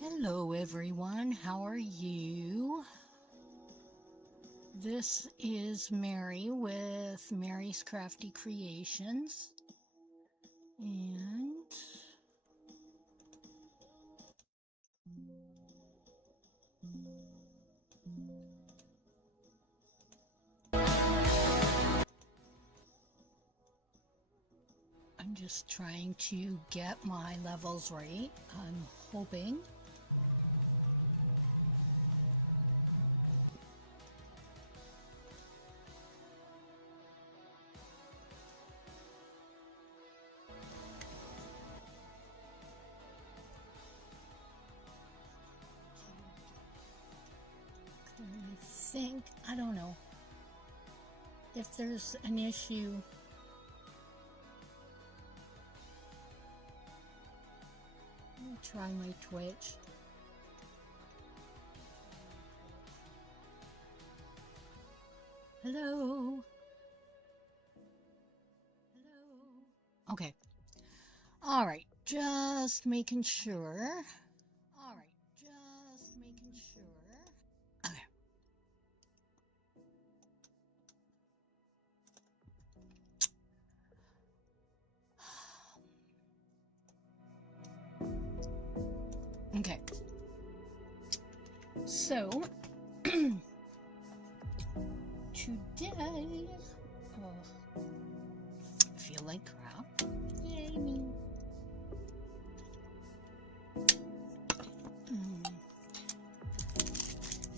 Hello everyone, how are you? This is Mary with Mary's Krafty Creations, and I'm just trying to get my levels right. I'm hoping. I don't know if there's an issue. Let me try my Twitch. Hello? Hello? Okay. All right. Just making sure. Okay. Okay. So, today, I feel like crap. Yay me.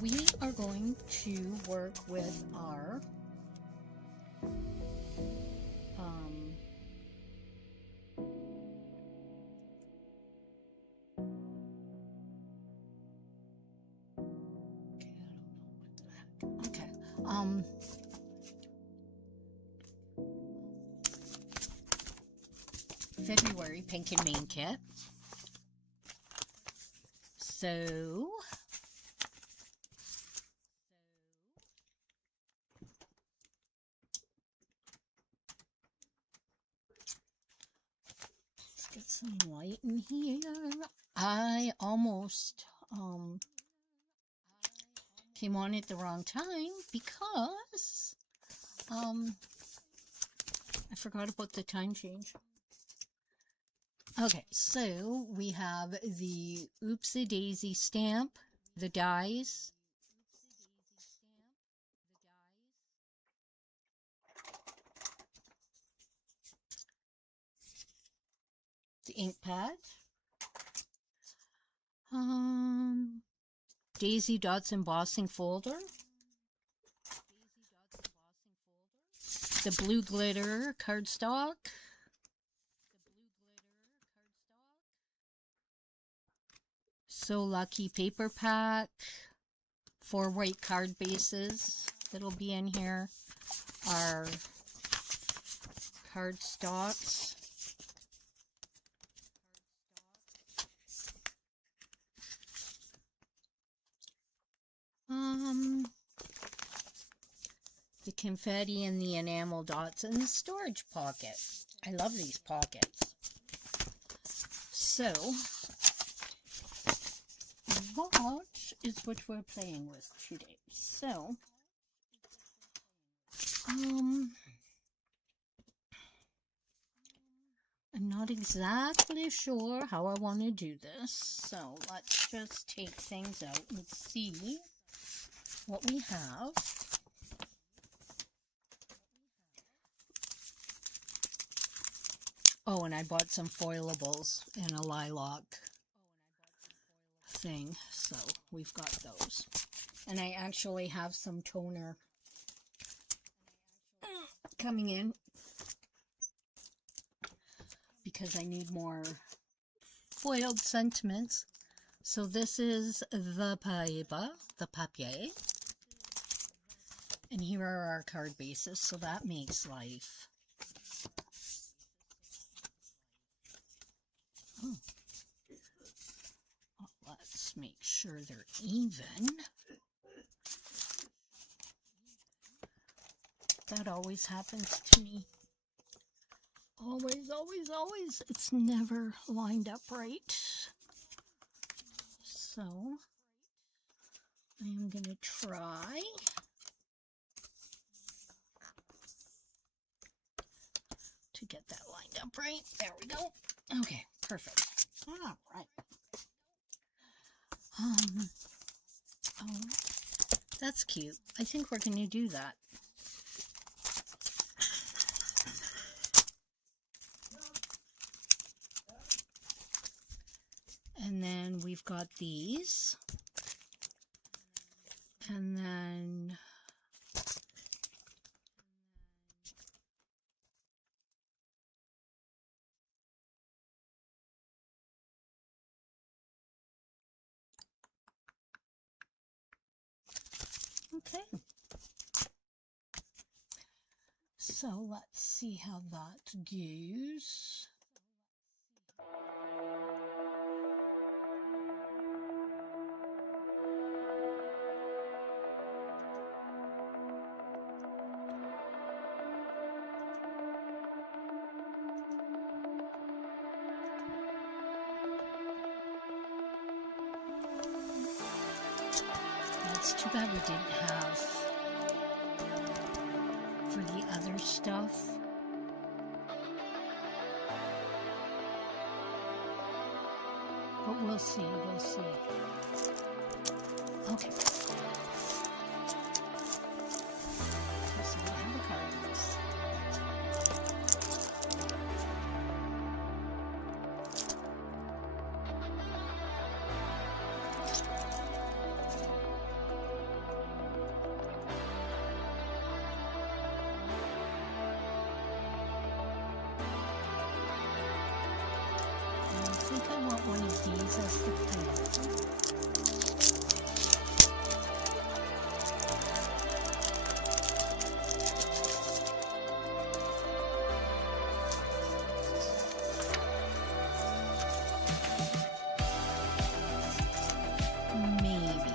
We are going to work with our February Pink and Main kit. So let's get some light in here. I almost came on at the wrong time because I forgot about the time change. Okay, so we have the Oopsie Daisy stamp, the dies, the ink pad, Daisy Dots embossing folder, the blue glitter cardstock, So Lucky paper pack, 4 white card bases that'll be in here, our cardstocks, the confetti and the enamel dots, and the storage pocket. I love these pockets. So that is what we're playing with today. So I'm not exactly sure how I want to do this, so let's just take things out and see what we have. Oh, and I bought some foilables and a lilac thing, so we've got those. And I actually have some toner coming in because I need more foiled sentiments. So this is the papier, and here are our card bases, so that makes life. Let's make sure they're even. That always happens to me. Always, always, always. It's never lined up right. So I am going to try to get that lined up right. There we go. Okay, perfect. All right. Oh, that's cute. I think we're going to do that. And then we've got these. And then okay. So let's see how that goes. It's too bad we didn't have for the other stuff. But Well, we'll see. We'll see. Okay. So I have the cards. I think I want one of these as the pen. Maybe.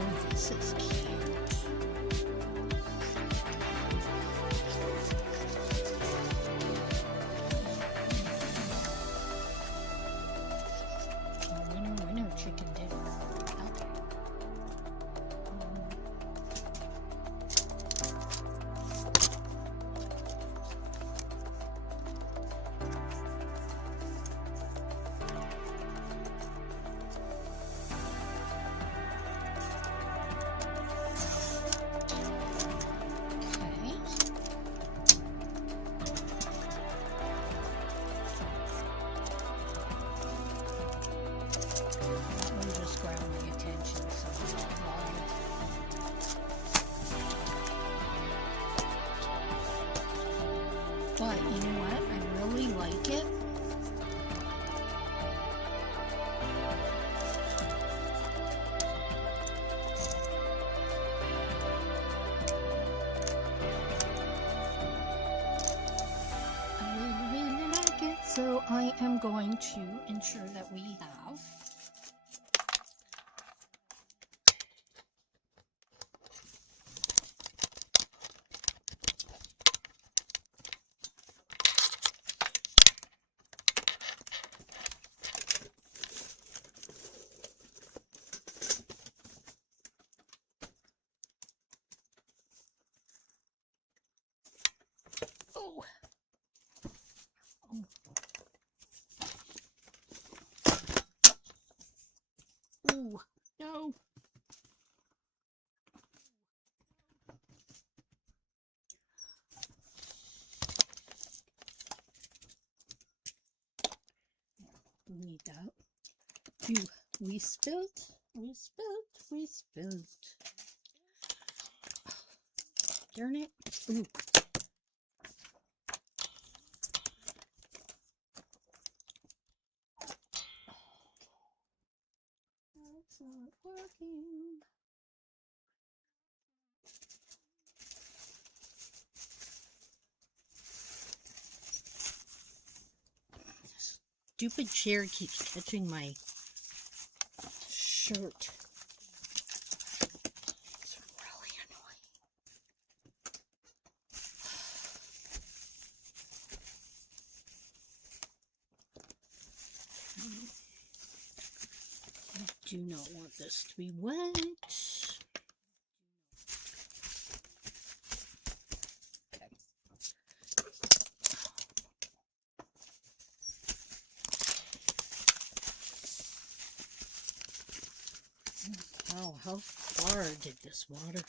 Oh, this is cute. Winner, chicken dinner. Okay. Okay. That one just grabbed my attention, so but you know what? I really like it. I really like it. So I am going to ensure that we have oh. Ooh, no. We need that. Phew. We spilled. Darn it. Ooh. That's not working. Stupid chair keeps catching my shirt. It's really annoying. I do not want this to be wet. Okay. Wow, how far did this water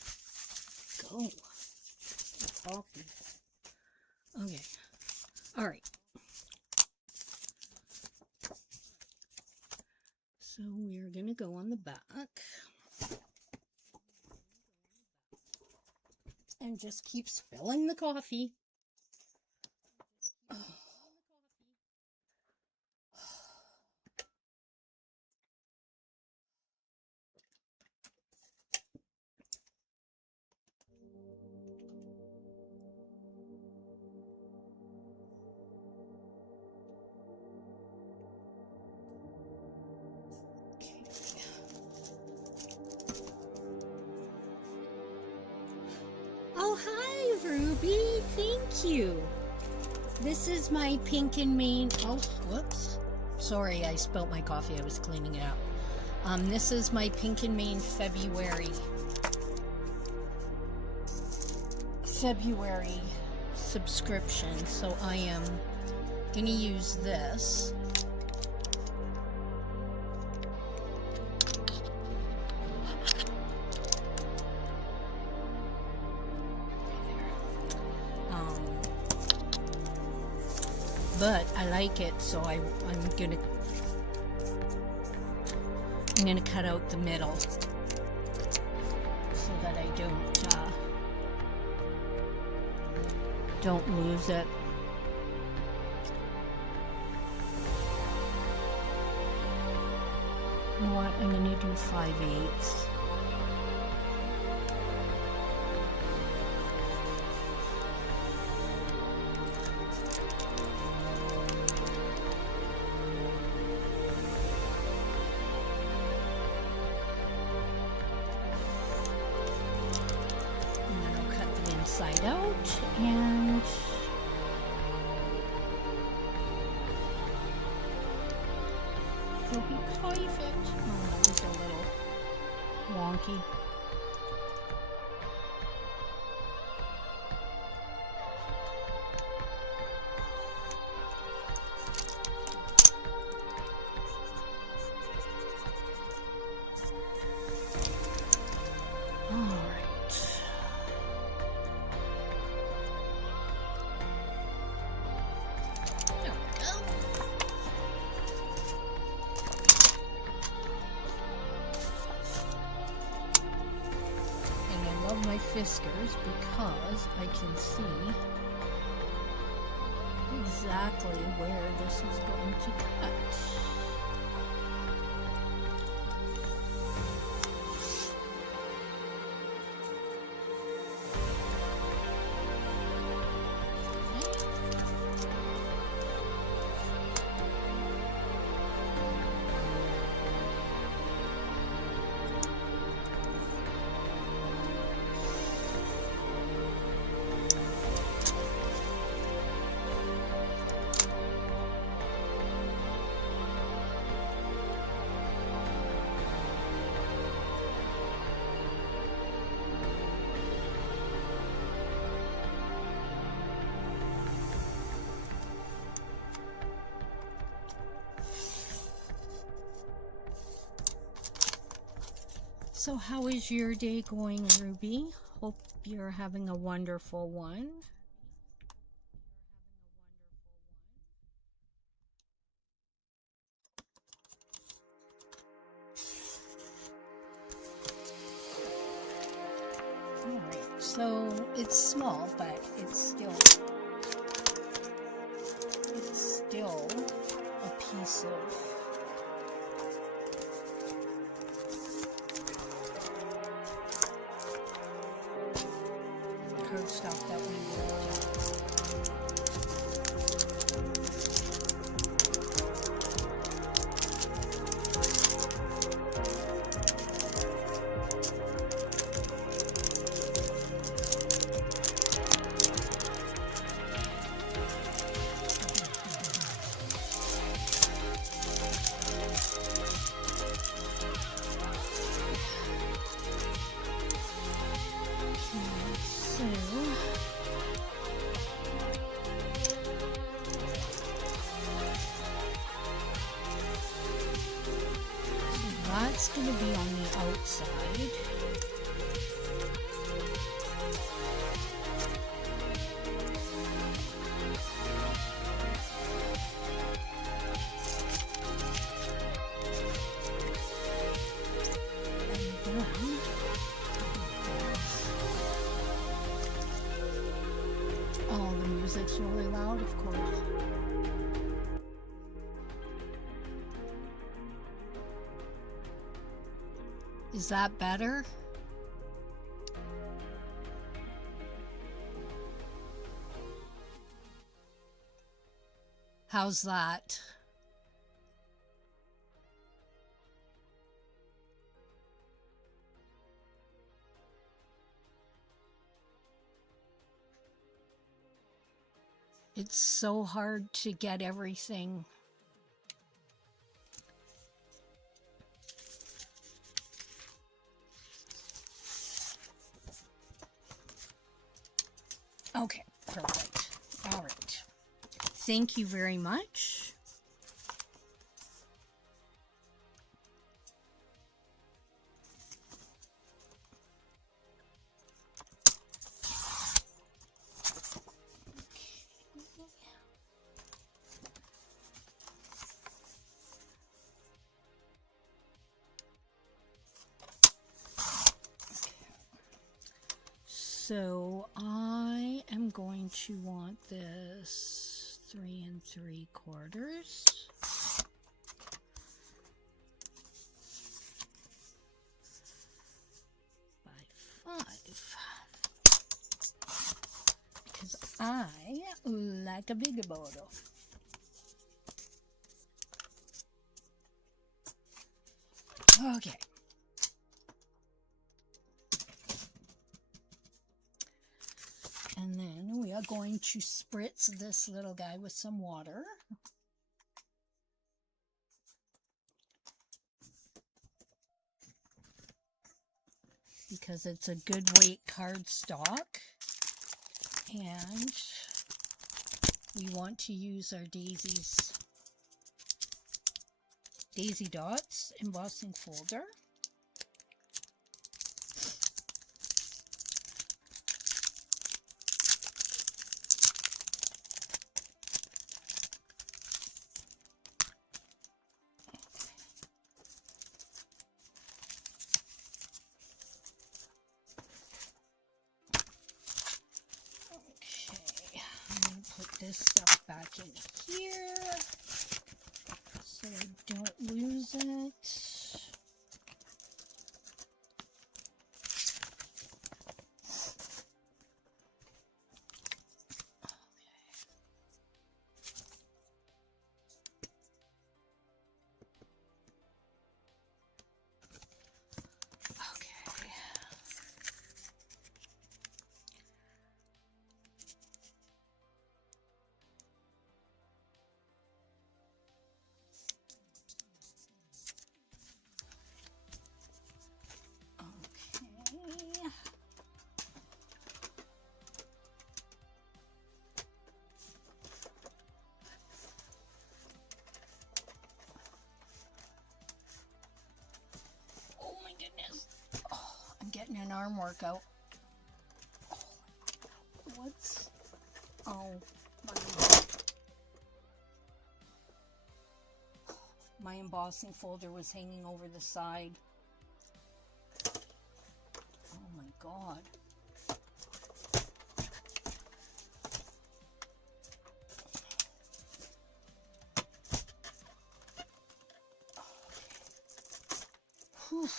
go? Coffee. Okay. All right. So we're going to go on the back and just keep spilling the coffee. hi, Ruby. Thank you. This is my pink and main. Oh, whoops. Sorry, I spilled my coffee. I was cleaning it up. This is my pink and main February subscription. So I am going to use this. But I like it, so I'm gonna cut out the middle so that I don't lose it. You know what? I'm gonna do 5/8. Side out, and it'll be perfect. Oh, that was a little wonky. My Fiskars because I can see exactly where this is going to cut. So how is your day going, Ruby? Hope you're having a wonderful one. Alright, so it's small, but it's still a piece of cardstock that we used. That's going to be on the outside. And then oh, the music's really loud, of course. Is that better? How's that? It's so hard to get everything. Okay, perfect. All right. Thank you very much. So I am going to want this 3 3/4 by 5 because I like a bigger bottle. Okay. And then we are going to spritz this little guy with some water. Because it's a good weight cardstock. And we want to use our Daisy Dots embossing folder. This stuff back in here so I don't lose it. I'm getting an arm workout. What's... Oh, my embossing folder was hanging over the side. Oh my God. Whew.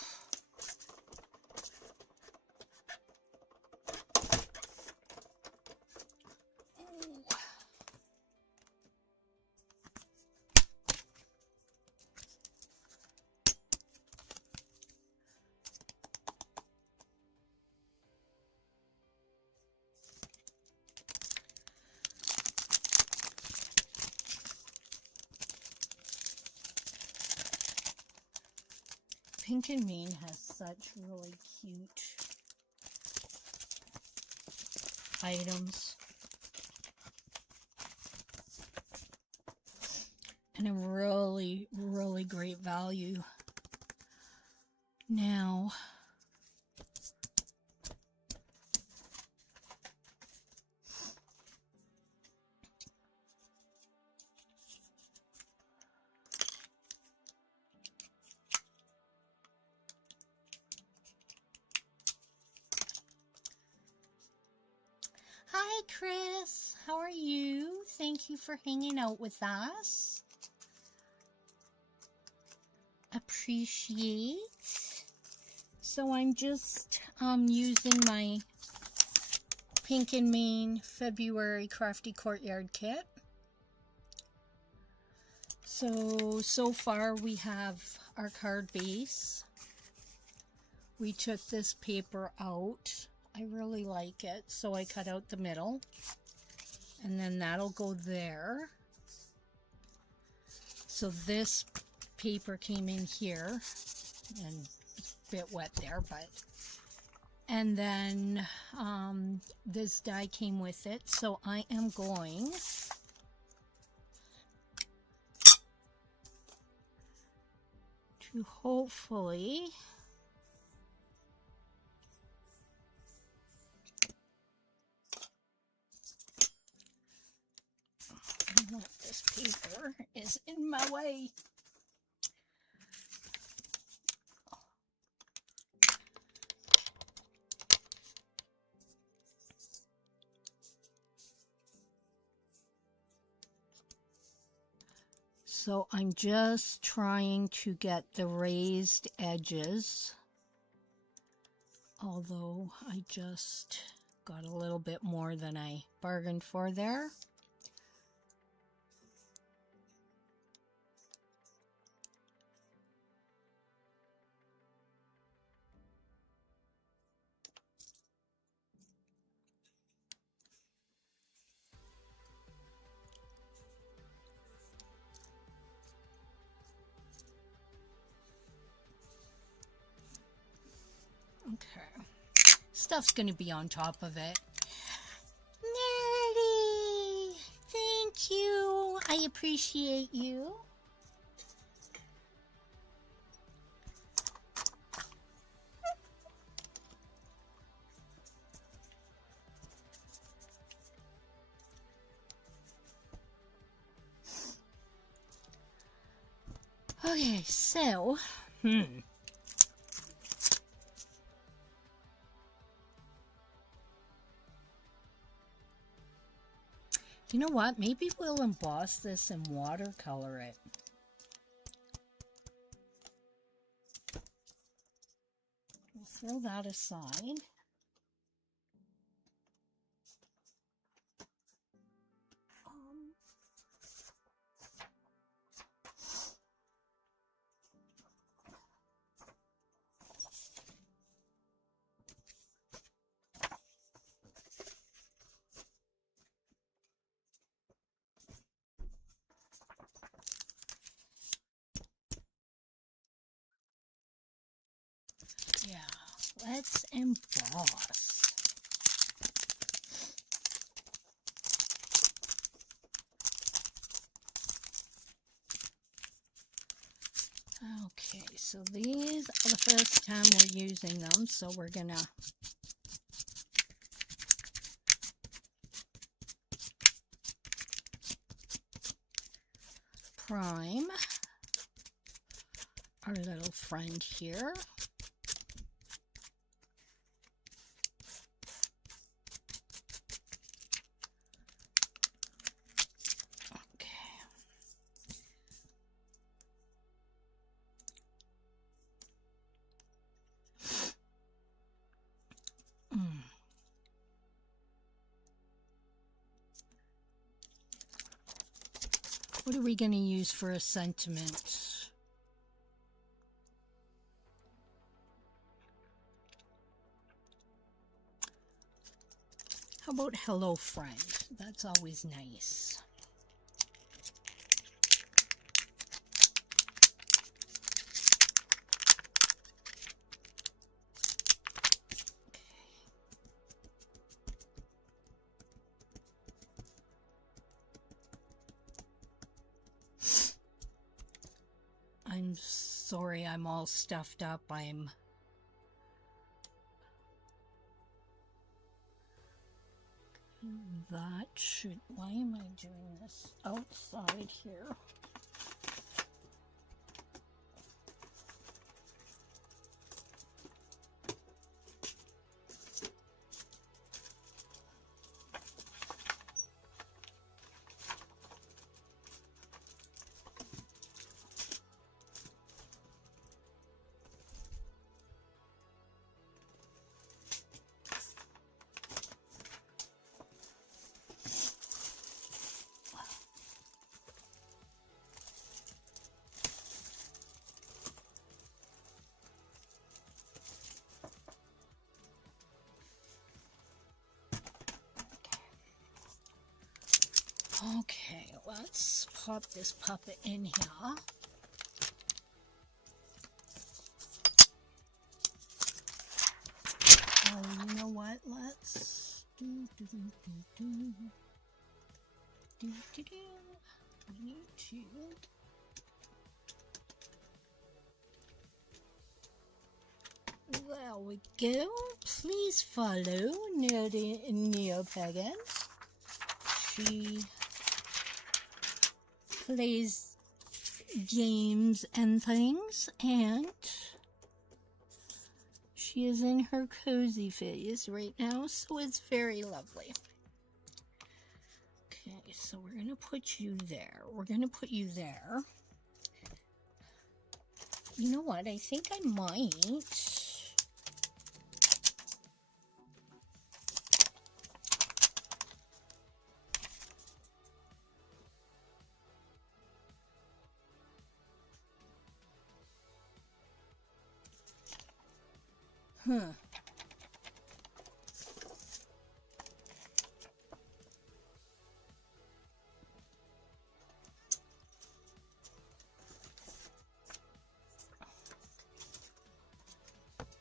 Pink and Mean has such really cute items and a really, really great value. Now, hi Chris, how are you? Thank you for hanging out with us. Appreciate. So I'm just using my Pink and Mean February Krafty Courtyard kit. So far we have our card base. We took this paper out. I really like it, so I cut out the middle. And then that'll go there. So this paper came in here and it's a bit wet there, but, and then this die came with it. So I am going to hopefully this paper is in my way. So I'm just trying to get the raised edges, although I just got a little bit more than I bargained for there. Okay, stuff's gonna be on top of it. Nerdy, thank you. I appreciate you. Okay, so, you know what? Maybe we'll emboss this and watercolor it. We'll throw that aside. Yeah, let's emboss. Okay, so these are the first time we're using them, so we're gonna prime our little friend here. What are we going to use for a sentiment? How about hello friend? That's always nice. I'm sorry, I'm all stuffed up. That should... Why am I doing this outside here? let's pop this puppet in here. Oh, you know what? Let's do. We need to. There we go. Please follow Neopagan. She plays games and things, and she is in her cozy phase right now, so it's very lovely. Okay, so we're going to put you there. We're going to put you there. You know what? I think I might.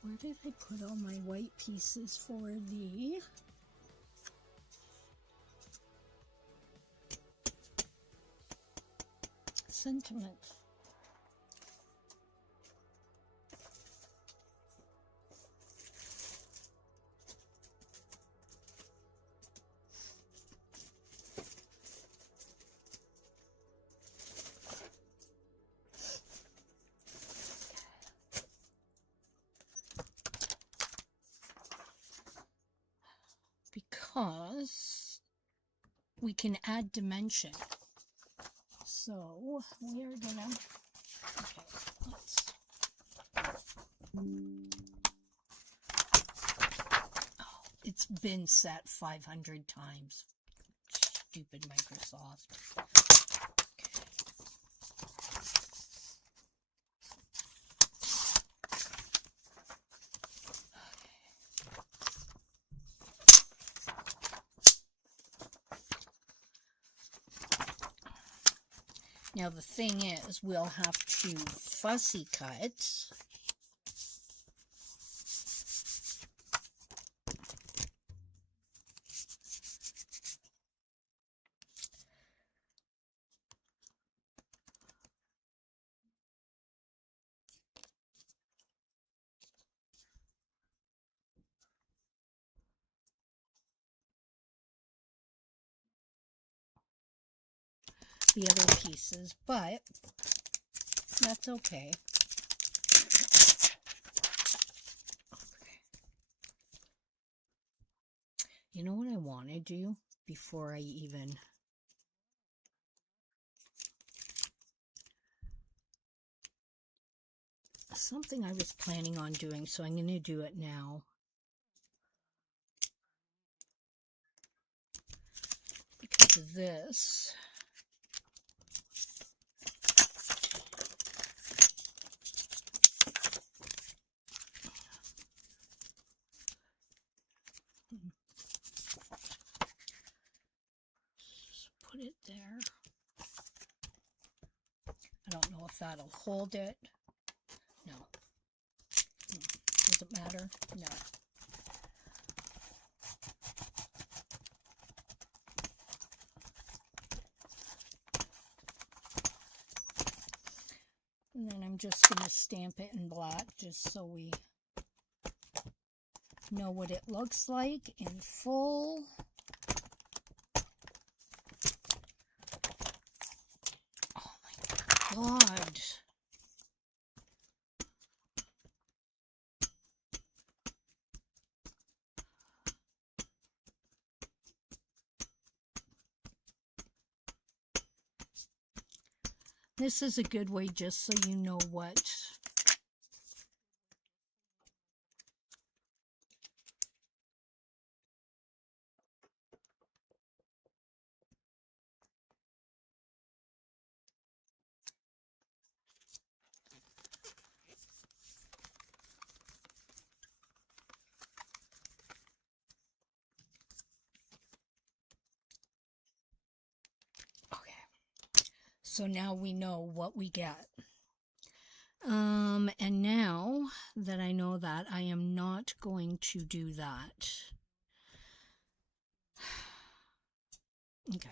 Where did I put all my white pieces for the sentiment? Because we can add dimension. So we are gonna, okay, let's, oh, it's been set 500 times. Stupid Microsoft. Now the thing is, we'll have to fussy cut. The other pieces, but that's okay. You know what I want to do before I even... Something I was planning on doing, so I'm going to do it now. Because of this. Just put it there. I don't know if that'll hold it. No. Does it matter? No. And then I'm just going to stamp it in black just so we know what it looks like in full. Oh my God. This is a good way just so you know what. Okay. So now we know what we get. And now that I know that, I am not going to do that. Okay.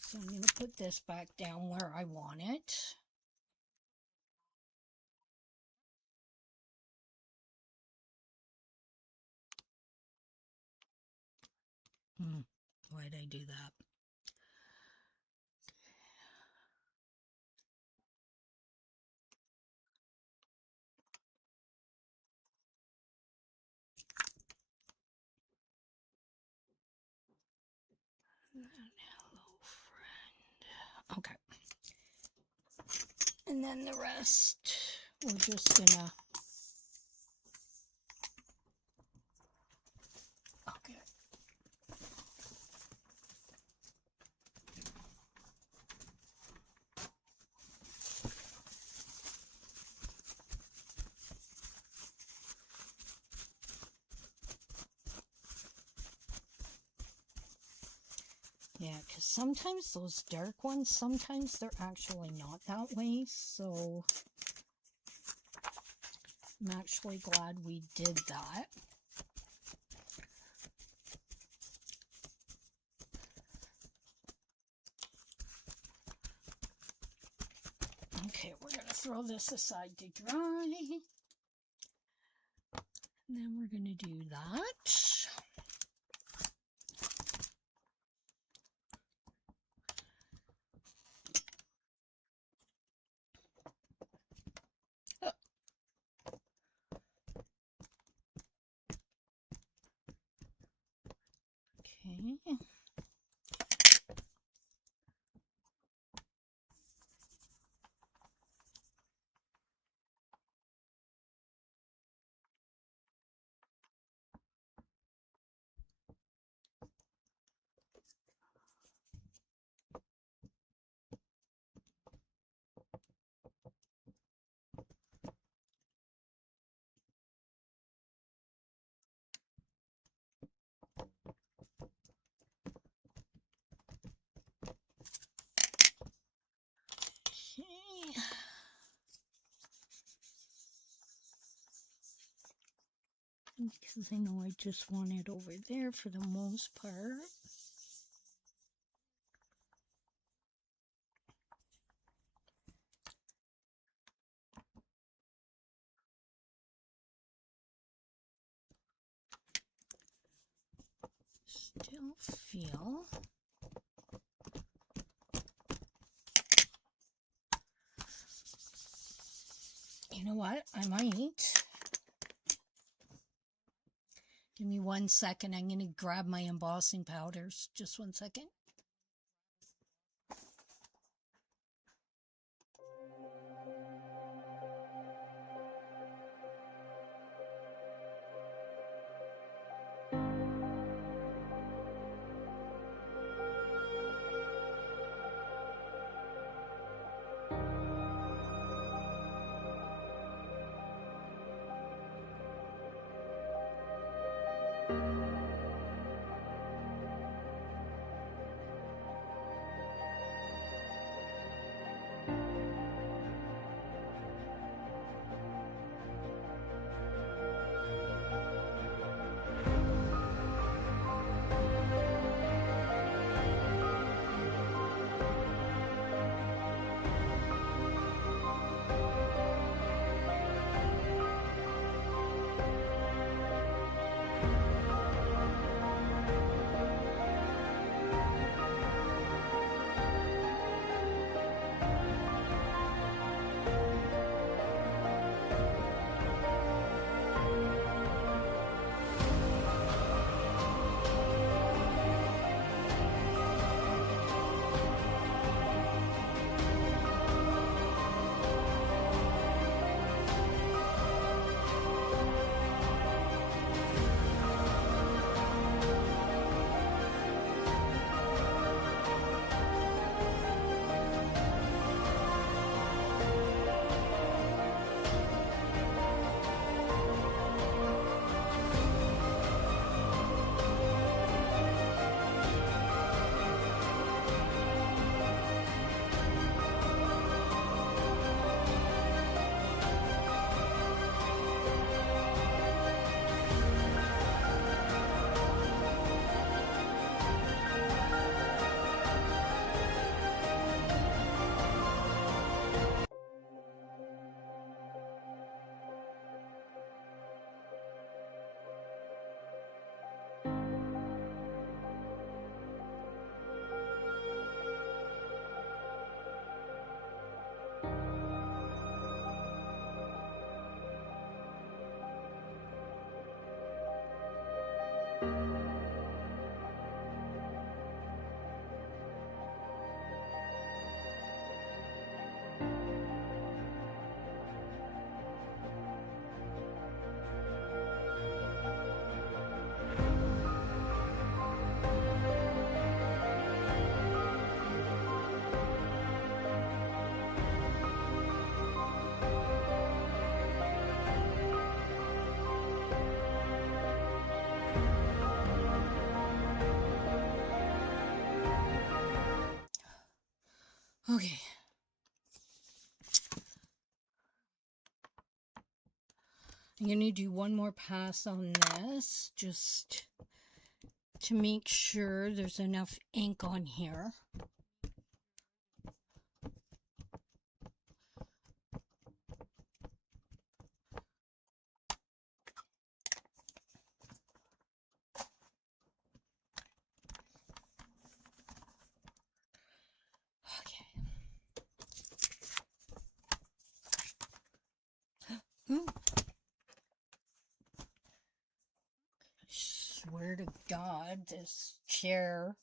So I'm going to put this back down where I want it. Why did I do that? Hello, friend. Okay. And then the rest, we're just gonna... Okay. Yeah, because sometimes those dark ones, sometimes they're actually not that way, so I'm actually glad we did that. Okay, we're going to throw this aside to dry. And then we're going to do that. Okay. Because I know I just want it over there for the most part. Still feel... You know what? I might... Give me 1 second. I'm going to grab my embossing powders. Just 1 second. Okay. I'm going to do one more pass on this, just to make sure there's enough ink on here. Okay. Ooh. I swear to God, this chair.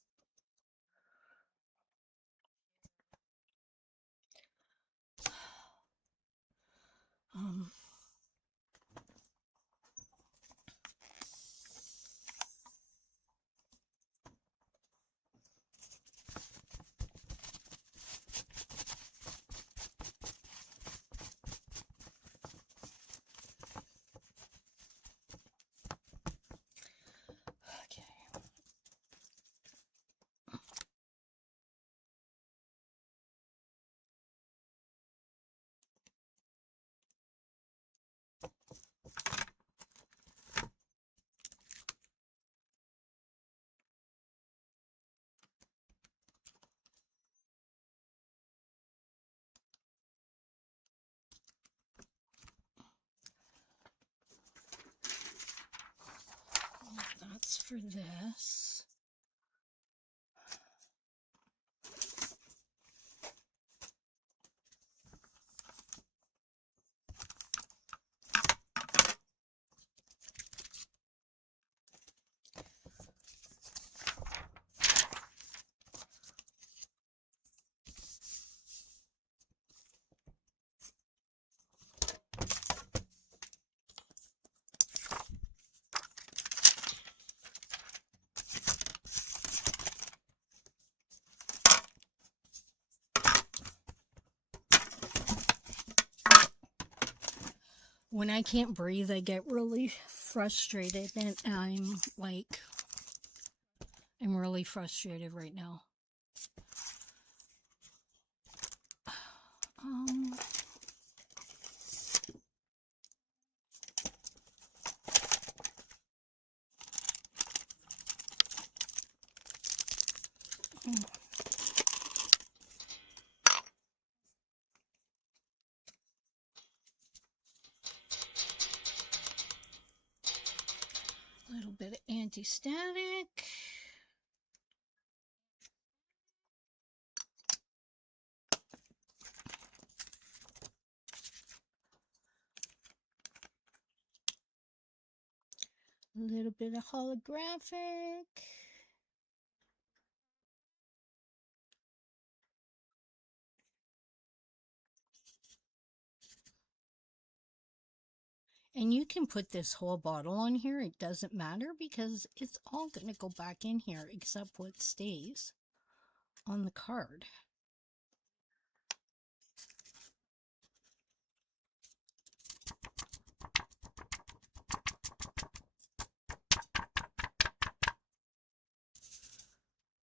Um, okay. That's for this. When I can't breathe, I get really frustrated, and I'm really frustrated right now. Um, a little bit of anti-static. A little bit of holographic. And you can put this whole bottle on here. It doesn't matter because it's all going to go back in here except what stays on the card.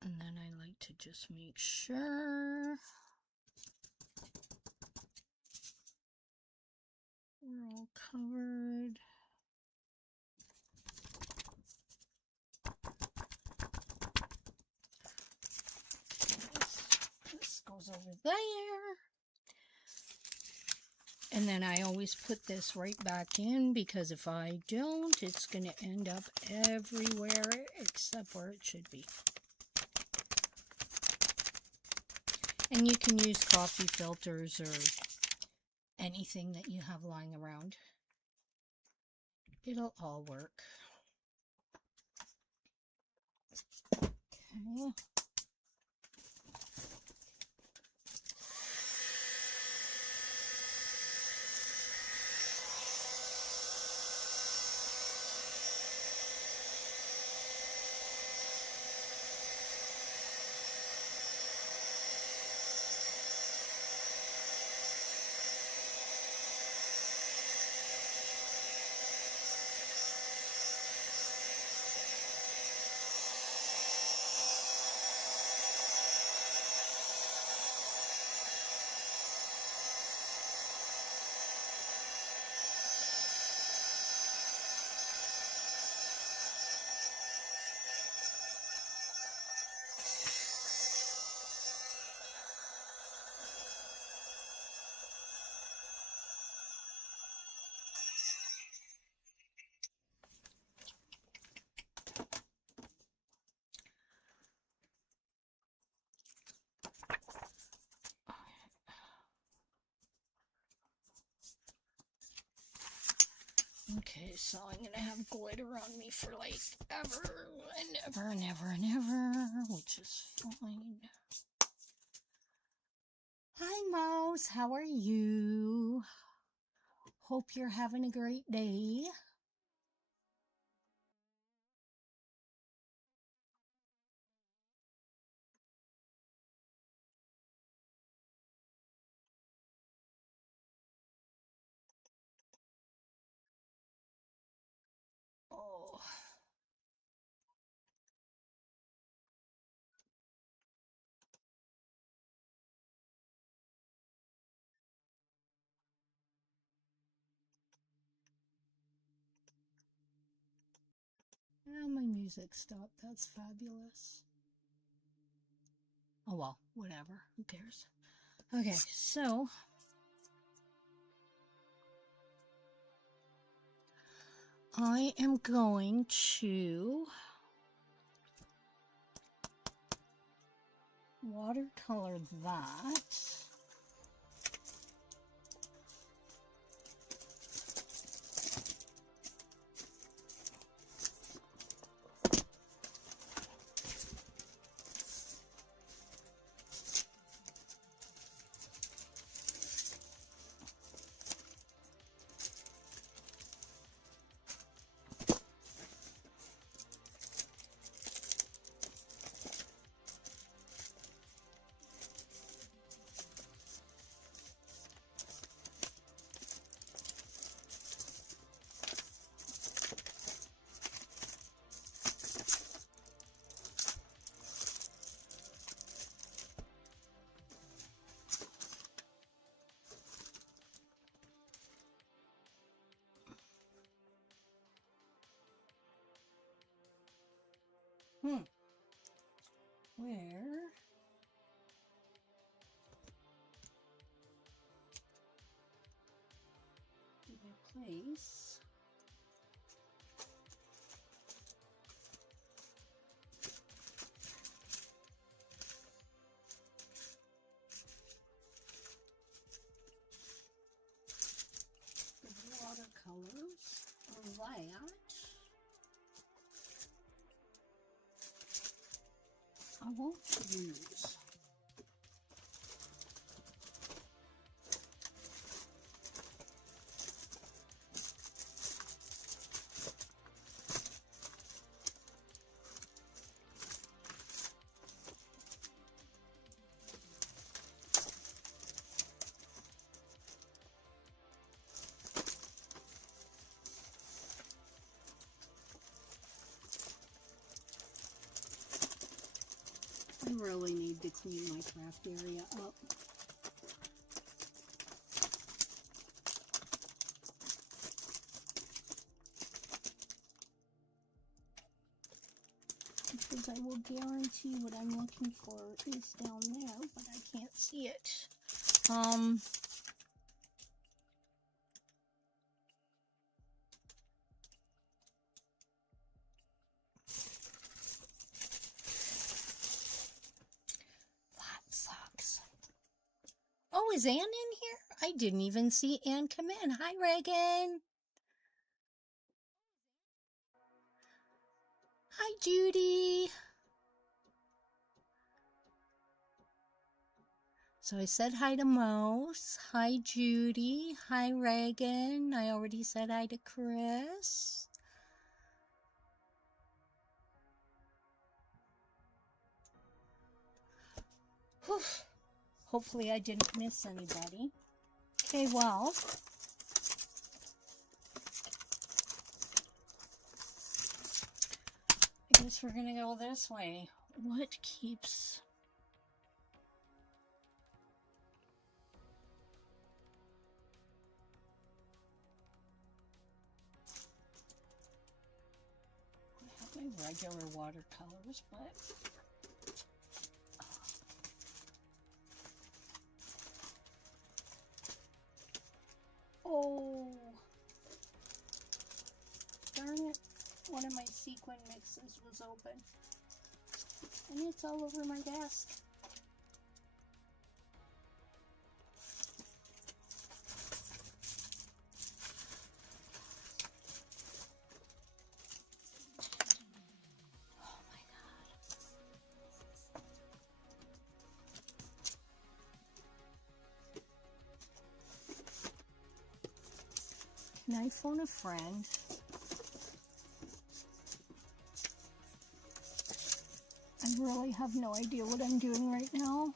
And then I like to just make sure we're all covered. This goes over there. And then I always put this right back in because if I don't, it's going to end up everywhere except where it should be. And you can use coffee filters or anything that you have lying around. It'll all work. Okay. Okay, so I'm gonna have glitter on me for like ever and ever and ever and ever, which is fine. Hi, Mouse. How are you? Hope you're having a great day. Oh. Ah, my music stopped. That's fabulous. Oh well, whatever. Who cares? Okay, so I am going to watercolor that. Where did I place? The watercolors of that. I won't use. I really need to clean my craft area up. Because I will guarantee what I'm looking for is down there, but I can't see it. That sucks. Oh, is Ann in here? I didn't even see Ann come in. Hi, Reagan. Hi, Judy. So I said hi to Mouse. Hi, Judy. Hi, Reagan. I already said hi to Chris. Whew. Hopefully I didn't miss anybody. Okay, well, I guess we're gonna go this way. What keeps... I have my regular watercolors, but... Oh, darn it. One of my sequin mixes was open. And it's all over my desk. Can I phone a friend? I really have no idea what I'm doing right now.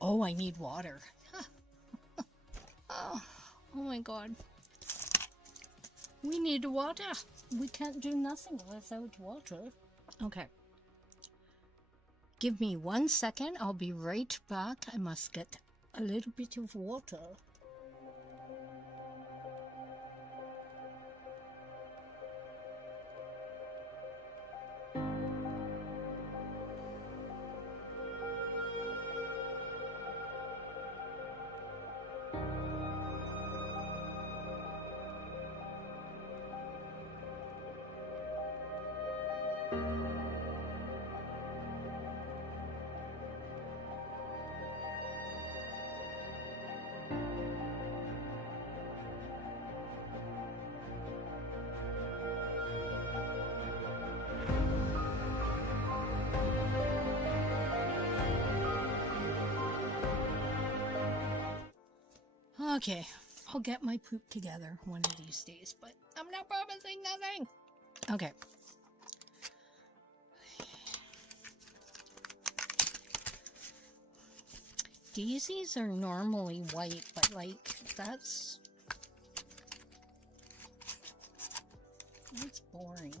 Oh, I need water. Oh my God. We need water. We can't do nothing without water. Okay. Give me 1 second. I'll be right back. I must get a little bit of water. Okay, I'll get my poop together one of these days, but I'm not promising nothing. Okay. Daisies are normally white, but like, that's boring.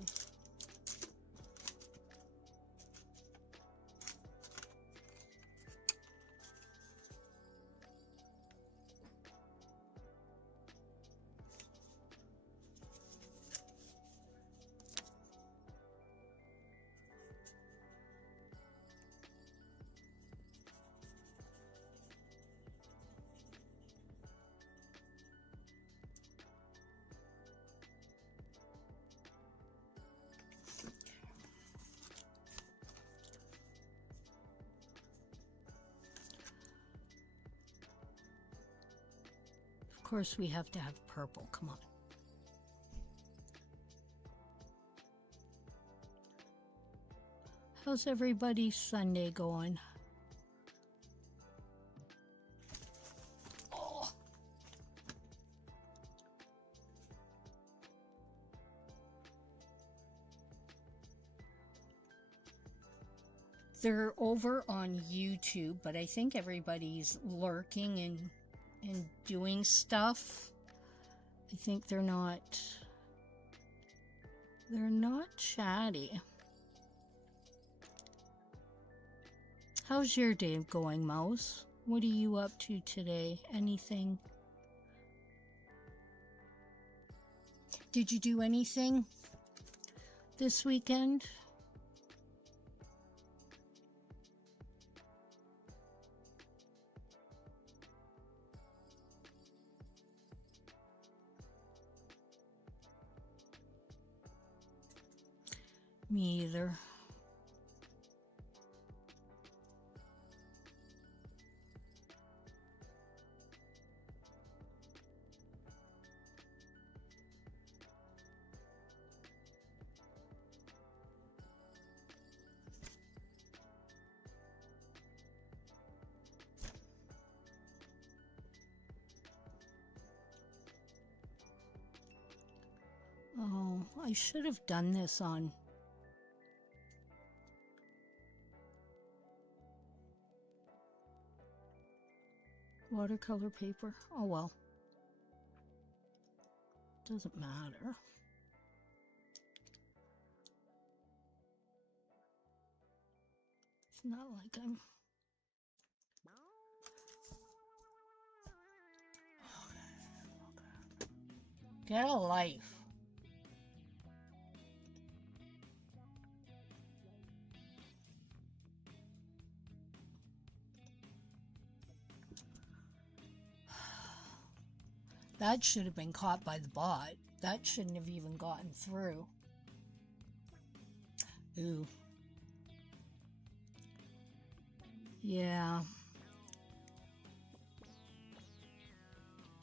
Of course, we have to have purple. Come on. How's everybody's Sunday going? Oh. They're over on YouTube, but I think everybody's lurking and doing stuff. I think they're not chatty. How's your day going, Mouse? What are you up to today? Anything? Did you do anything this weekend? Me either. Oh, I should have done this on watercolor paper. Oh well. Doesn't matter. It's not like I'm... Get a life. That should have been caught by the bot. That shouldn't have even gotten through. Ooh. Yeah.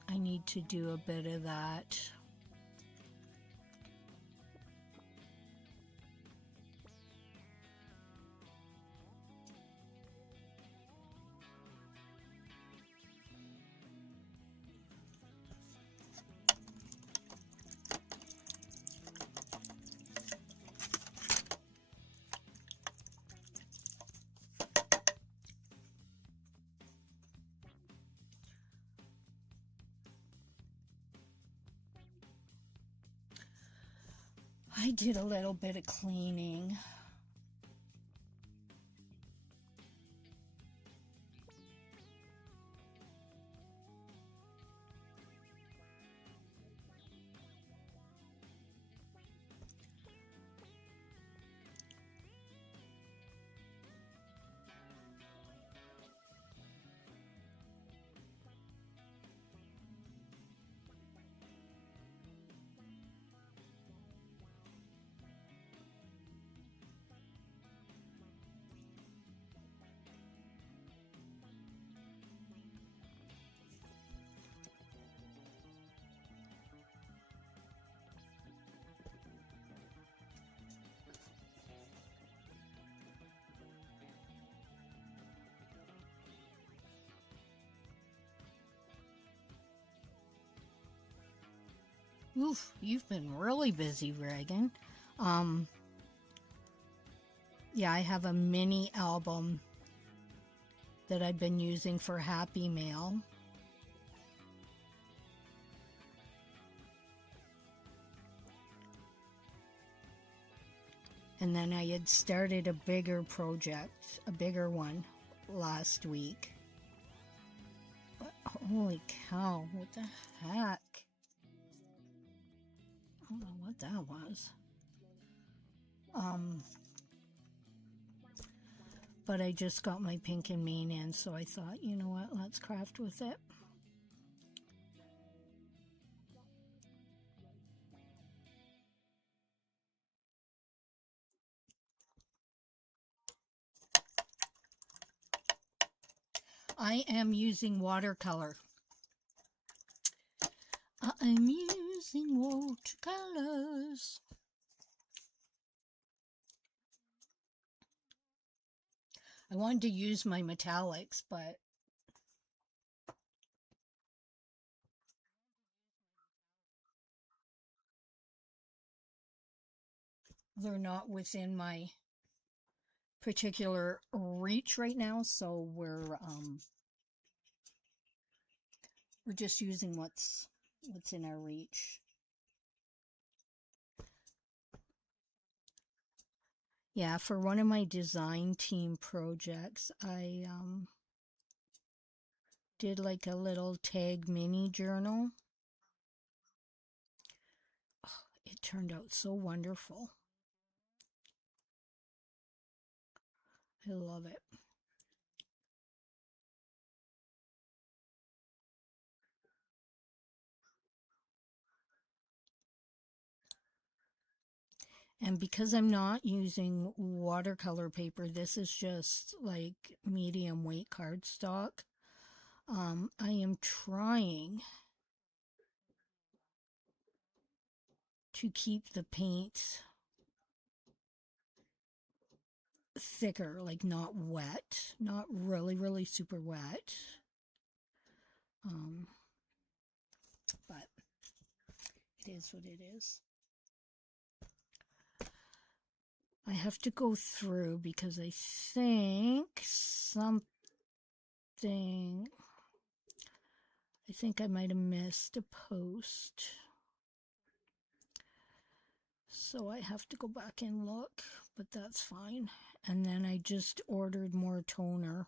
I need to do a bit of that. I did a little bit of cleaning. Oof, you've been really busy, Reagan. Um, yeah, I have a mini album that I've been using for Happy Mail. And then I had started a bigger project, a bigger one, last week. But holy cow, what the heck? I don't know what that was. But I just got my pink and mane in, so I thought, you know what, let's craft with it. I am using watercolor. I'm using watercolors. I wanted to use my metallics, but they're not within my particular reach right now, so we're just using what's in our reach. Yeah, for one of my design team projects, I did like a little tag mini journal. Oh, it turned out so wonderful. I love it. And because I'm not using watercolor paper, this is just like medium weight cardstock. I am trying to keep the paint thicker, like not wet, not really, really super wet. But it is what it is. I have to go through because I think I might have missed a post. So I have to go back and look, but that's fine. And then I just ordered more toner.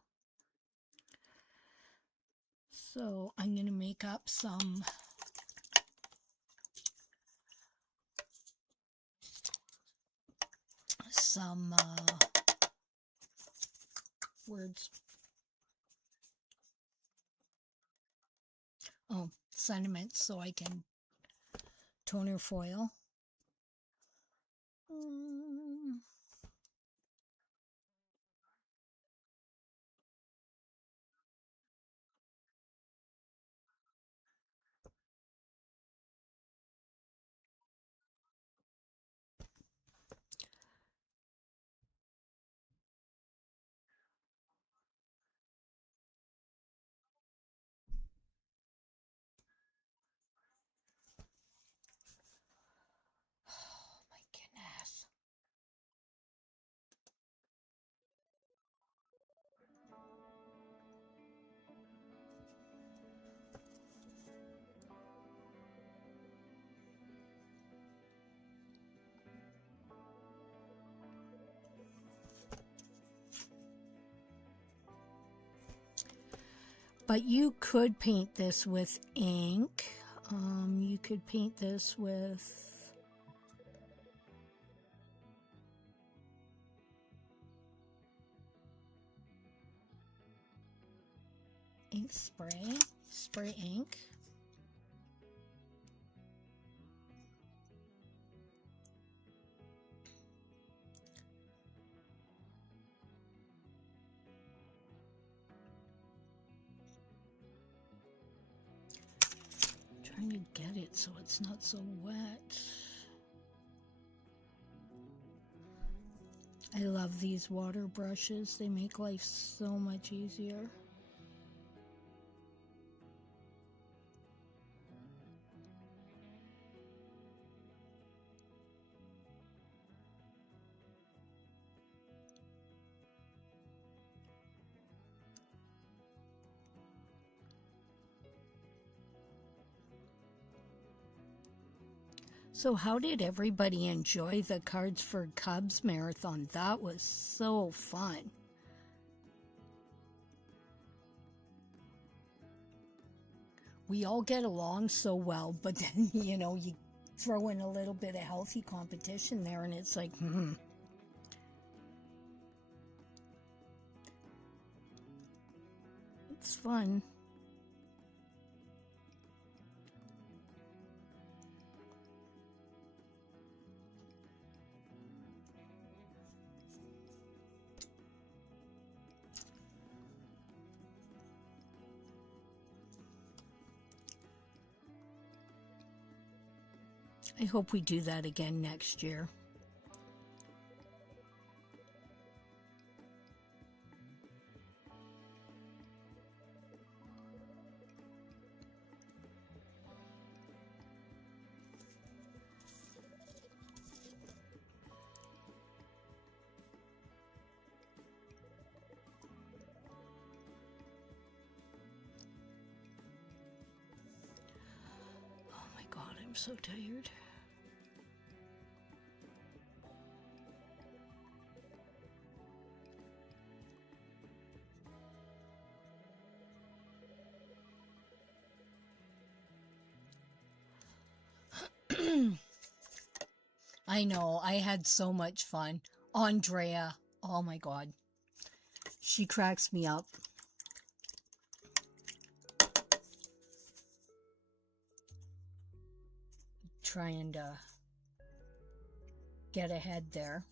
So I'm going to make up some words. Oh, sentiments, so I can toner foil. Oh my goodness. But you could paint this with ink. You could paint this with ink spray ink. Trying to get it so it's not so wet. I love these water brushes. They make life so much easier. So how did everybody enjoy the Cards for Cubs marathon? That was so fun. We all get along so well, but then, you know, you throw in a little bit of healthy competition there and it's like, It's fun. I hope we do that again next year. Oh my God, I'm so tired. I know, I had so much fun. Andrea, oh my God, she cracks me up. Trying to get ahead there.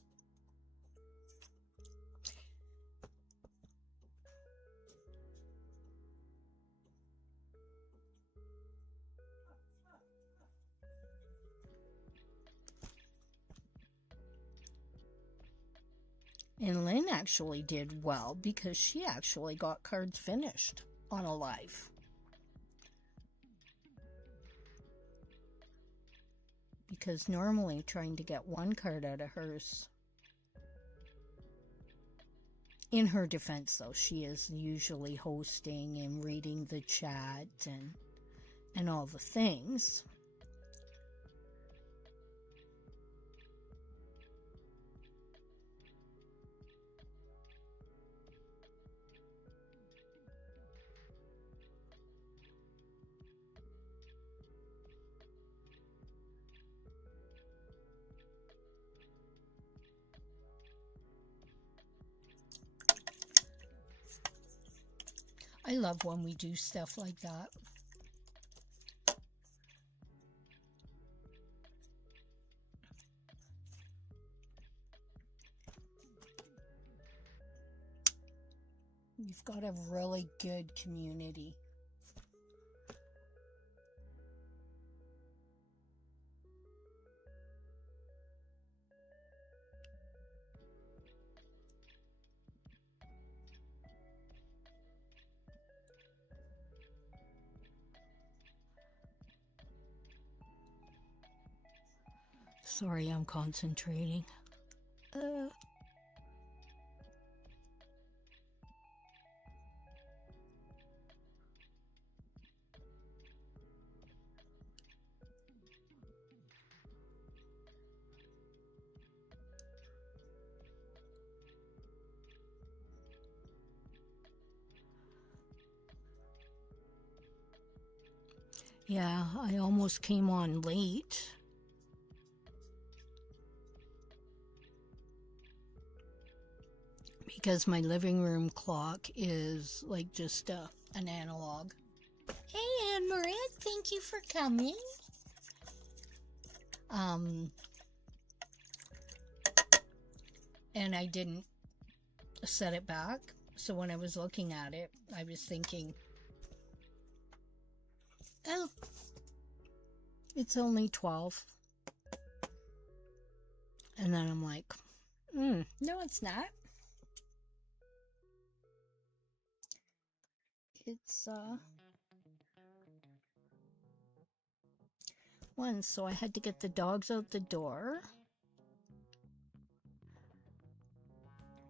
And Lynn actually did well because she actually got cards finished on a live. Because normally trying to get one card out of hers. In her defense, though, she is usually hosting and reading the chat and all the things. I love when we do stuff like that. We've got a really good community. Sorry, I'm concentrating. Yeah, I almost came on late. Because my living room clock is like just an analog. Hey, Anne-Marie, thank you for coming. And I didn't set it back. So when I was looking at it, I was thinking, oh, it's only 12. And then I'm like, no, it's not. It's, 1, so I had to get the dogs out the door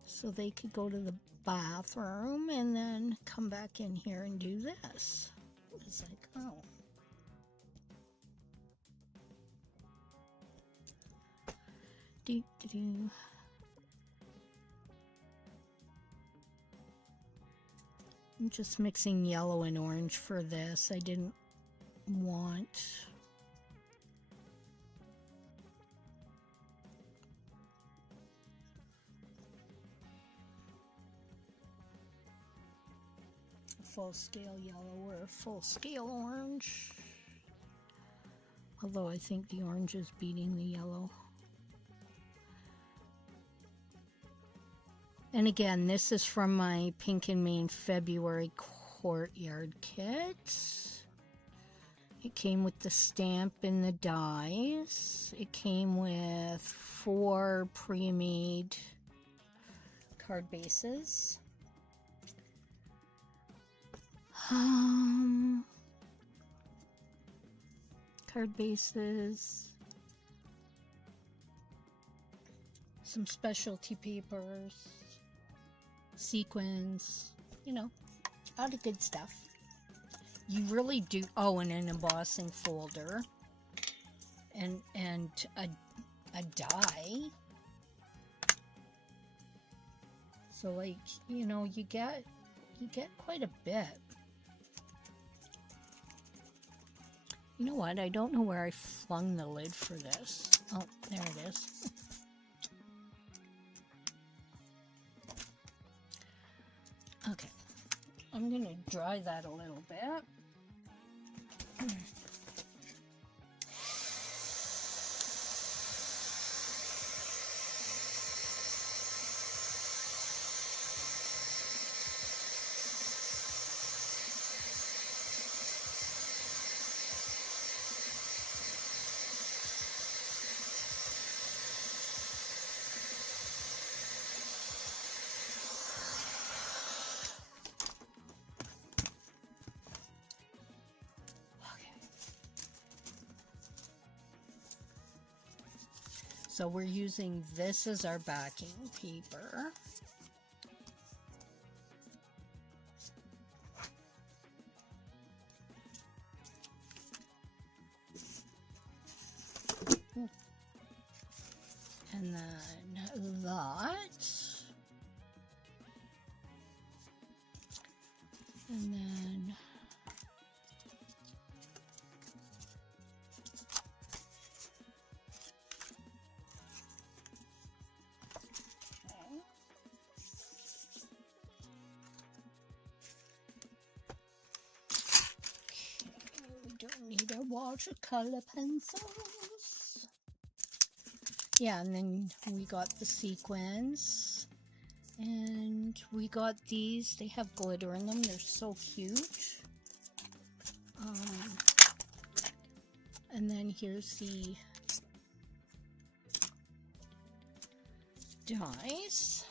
so they could go to the bathroom and then come back in here and do this. It's like, oh. Do. I'm just mixing yellow and orange for this. I didn't want a full scale yellow or a full scale orange. Although I think the orange is beating the yellow. And again, this is from my Pink and Main February Courtyard kit. It came with the stamp and the dies. It came with 4 pre-made card bases. Card bases. Some specialty papers. Sequins. You know, all the good stuff. You really do. Oh, and an embossing folder, and a die. So, like, you know, you get quite a bit. You know what? I don't know where I flung the lid for this. Oh, there it is. Okay, I'm gonna dry that a little bit. So we're using this as our backing paper. And then that. And then need our watercolor pencils. Yeah, and then we got the sequins, and we got these. They have glitter in them. They're so huge. And then here's the dies.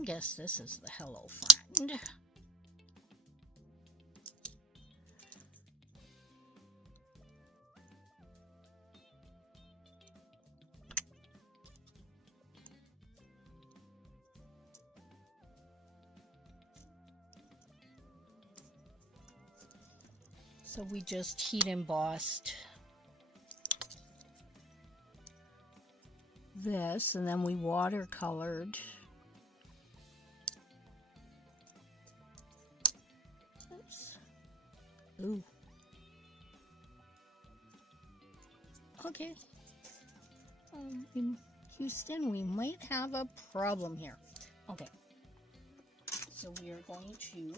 I guess this is the hello friend. So we just heat embossed this, and then we watercolored this. Ooh. Okay. In Houston, we might have a problem here. Okay. So we are going to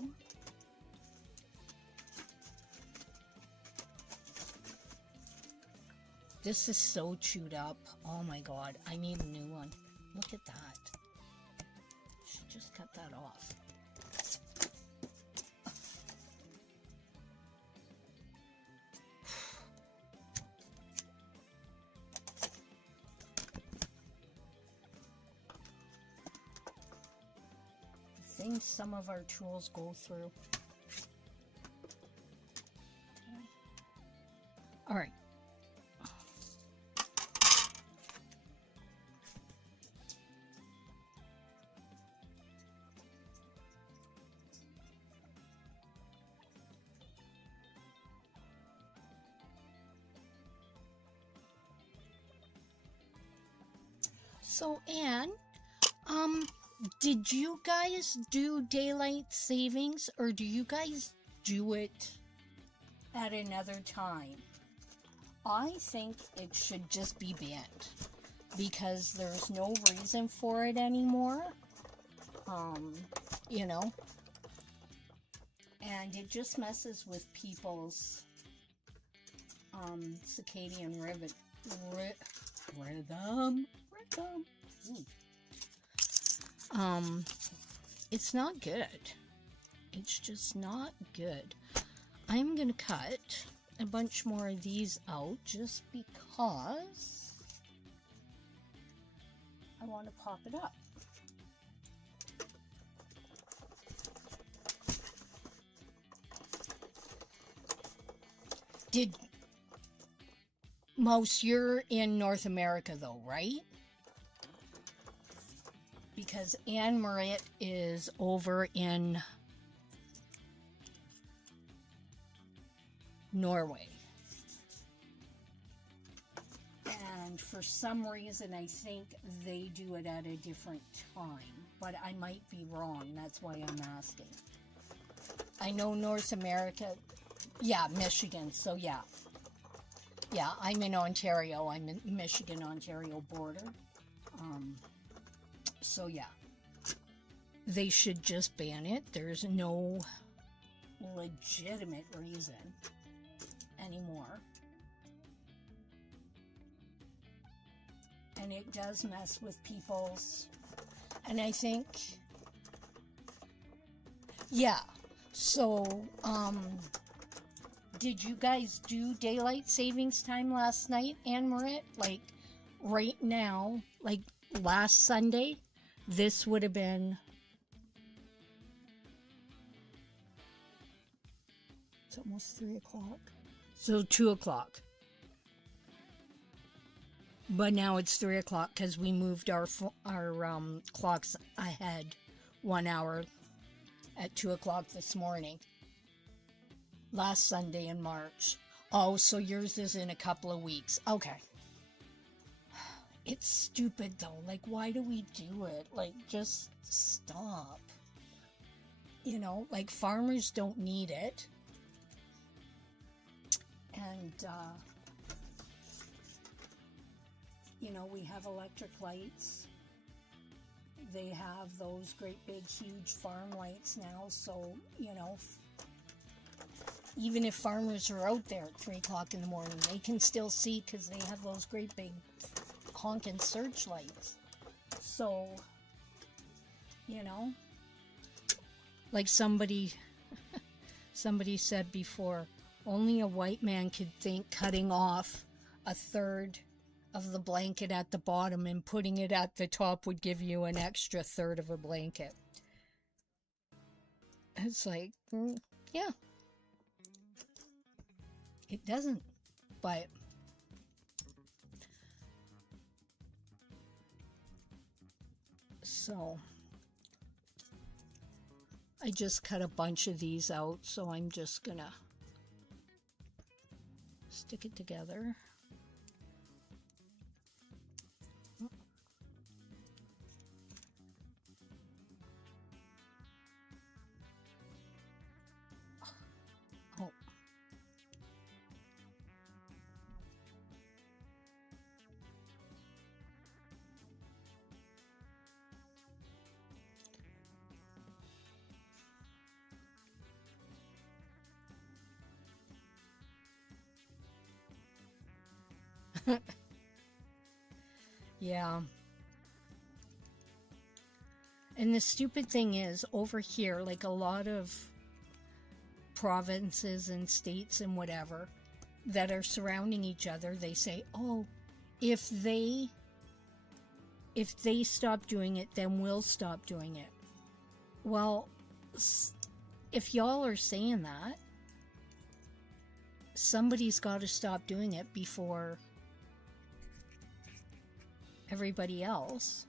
this is so chewed up. Oh my god, I need a new one. Look at that. Should just cut that off. The things some of our tools go through. Okay. All right. So, Anne, did you guys do daylight savings, or do you guys do it at another time? I think it should just be banned because there's no reason for it anymore. You know, and it just messes with people's circadian rhythm. It's not good. It's just not good. I'm gonna cut a bunch more of these out just because I want to pop it up. You're in North America though, right? Because Anne Marie is over in Norway. And for some reason, I think they do it at a different time. But I might be wrong. That's why I'm asking. I know North America. Yeah, Michigan. So, yeah. Yeah, I'm in Ontario. I'm in Michigan-Ontario border. So, yeah. They should just ban it. There's no legitimate reason anymore. And it does mess with people's... And I think... Yeah. So, did you guys do daylight savings time last night, Anne-Marie? Like, right now, like last Sunday, this would have been... It's almost 3 o'clock. So 2 o'clock. But now it's 3 o'clock because we moved our clocks ahead 1 hour at 2 o'clock this morning. Last Sunday in March. Oh, so yours is in a couple of weeks. Okay. It's stupid though. Like, why do we do it? Like, just stop. You know, like farmers don't need it. And, you know, we have electric lights. They have those great big huge farm lights now. So, you know, even if farmers are out there at 3 o'clock in the morning, they can still see because they have those great big honking searchlights. So, you know, like somebody said before, only a white man could think cutting off a third of the blanket at the bottom and putting it at the top would give you an extra third of a blanket. It's like, yeah. It doesn't, but so I just cut a bunch of these out, so I'm just gonna stick it together. Oh. Yeah. And the stupid thing is, over here, like a lot of provinces and states and whatever that are surrounding each other, they say, oh, if they stop doing it, then we'll stop doing it. Well, if y'all are saying that, somebody's got to stop doing it before everybody else.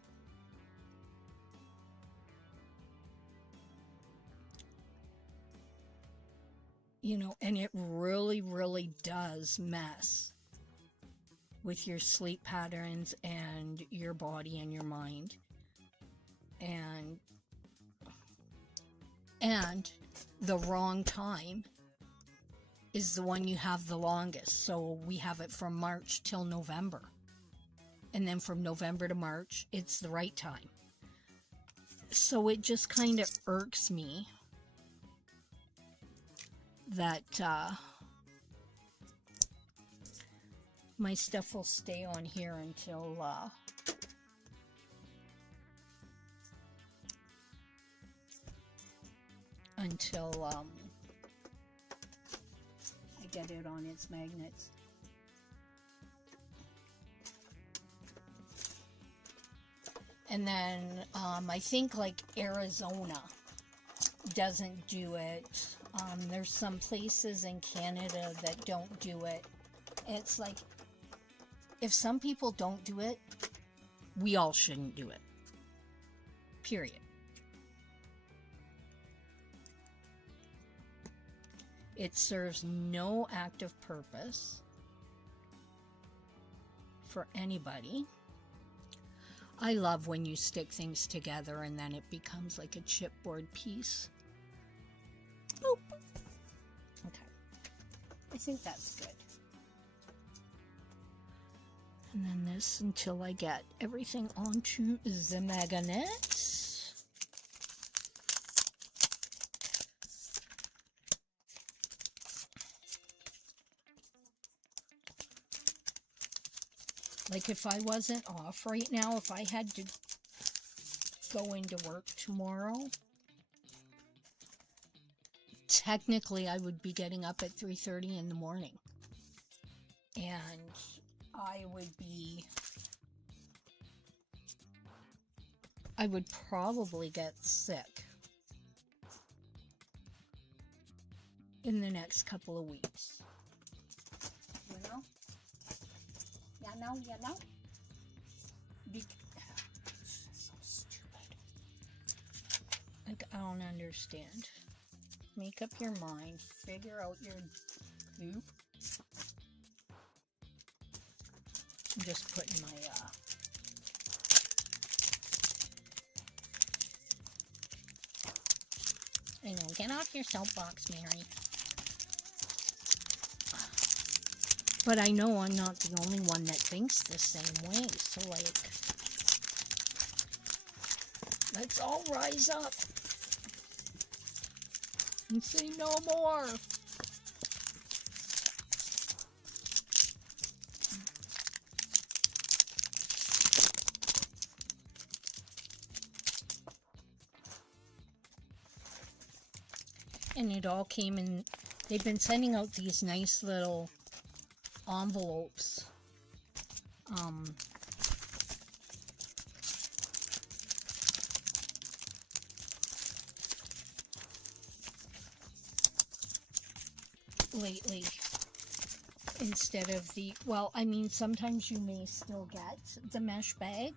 You know, and it really, really does mess with your sleep patterns and your body and your mind. And the wrong time is the one you have the longest. So we have it from March till November. And then from November to March, it's the right time. So it just kind of irks me that my stuff will stay on here until I get it on its magnets. And then I think like Arizona doesn't do it. There's some places in Canada that don't do it. It's like, if some people don't do it, we all shouldn't do it. Period. It serves no active purpose for anybody. I love when you stick things together and then it becomes like a chipboard piece. Boop. Okay. I think that's good. And then this until I get everything onto the magnets. Like if I wasn't off right now, if I had to go into work tomorrow, technically I would be getting up at 3:30 in the morning. And I would probably get sick in the next couple of weeks. You know? You know? So stupid. Like, I don't understand. Make up your mind. Figure out your loop. I'm just putting my, I know, get off your soapbox, Mary. But I know I'm not the only one that thinks the same way, so like, let's all rise up and say no more. And it all came in, they've been sending out these nice little envelopes lately, instead of the, well, I mean, sometimes you may still get the mesh bag,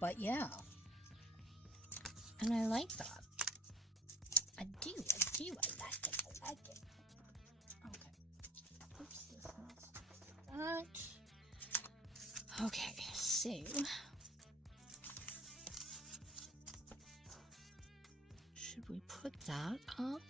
but yeah, and I like that. I do, I like it. Okay. Oops, this one's that. Okay, so should we put that up?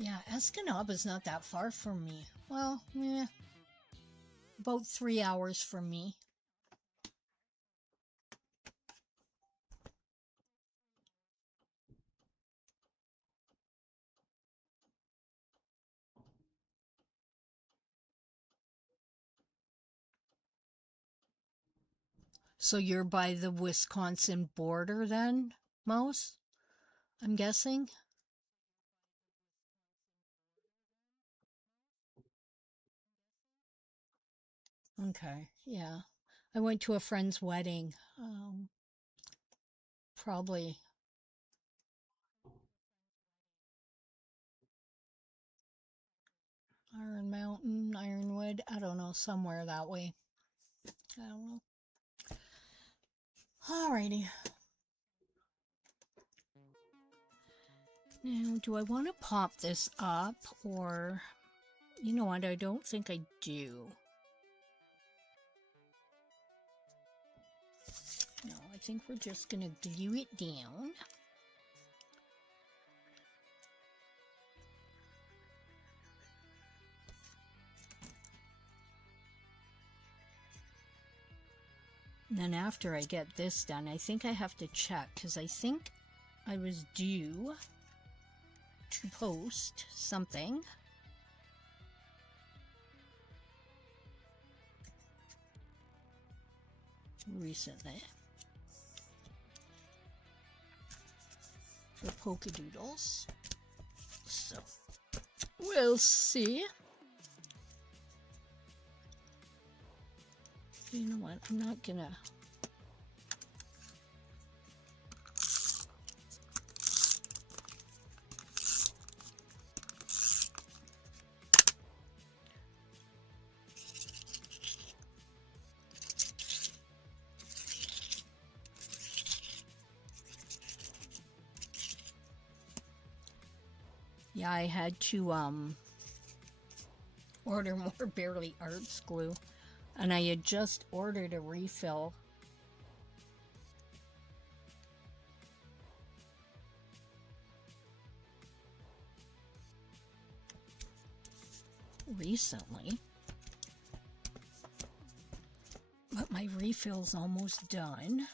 Yeah, Escanaba is not that far from me. Well, yeah, about 3 hours from me. So you're by the Wisconsin border then, Mouse? I'm guessing? Okay, yeah. I went to a friend's wedding, probably Iron Mountain, Ironwood, I don't know, somewhere that way. I don't know. Alrighty. Now, do I want to pop this up, or... You know what, I don't think I do. No, I think we're just going to glue it down. Then after I get this done, I think I have to check, because I think I was due to post something. Recently. For polka doodles. So, we'll see. You know what, I'm not gonna... Yeah, I had to order more Barely Arts glue, and I had just ordered a refill. Recently, but my refill's almost done.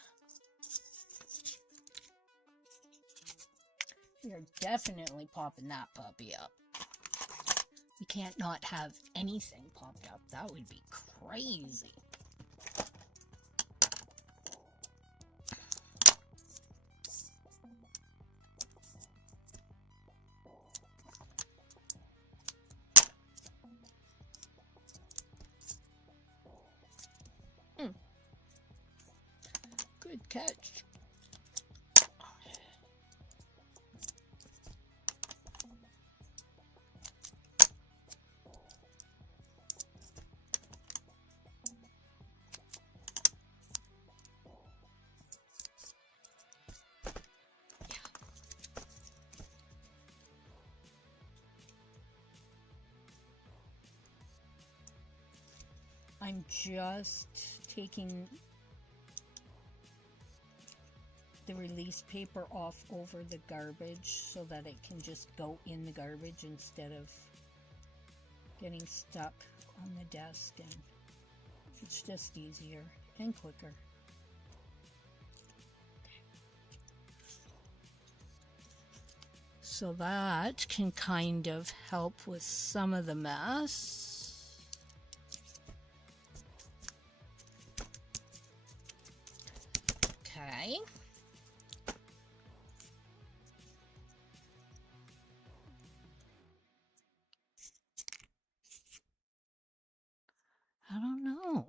We're definitely popping that puppy up. We can't not have anything popped up. That would be crazy. Good catch. I'm just taking the release paper off over the garbage so that it can just go in the garbage instead of getting stuck on the desk, and it's just easier and quicker. So that can kind of help with some of the mess. Okay. I don't know.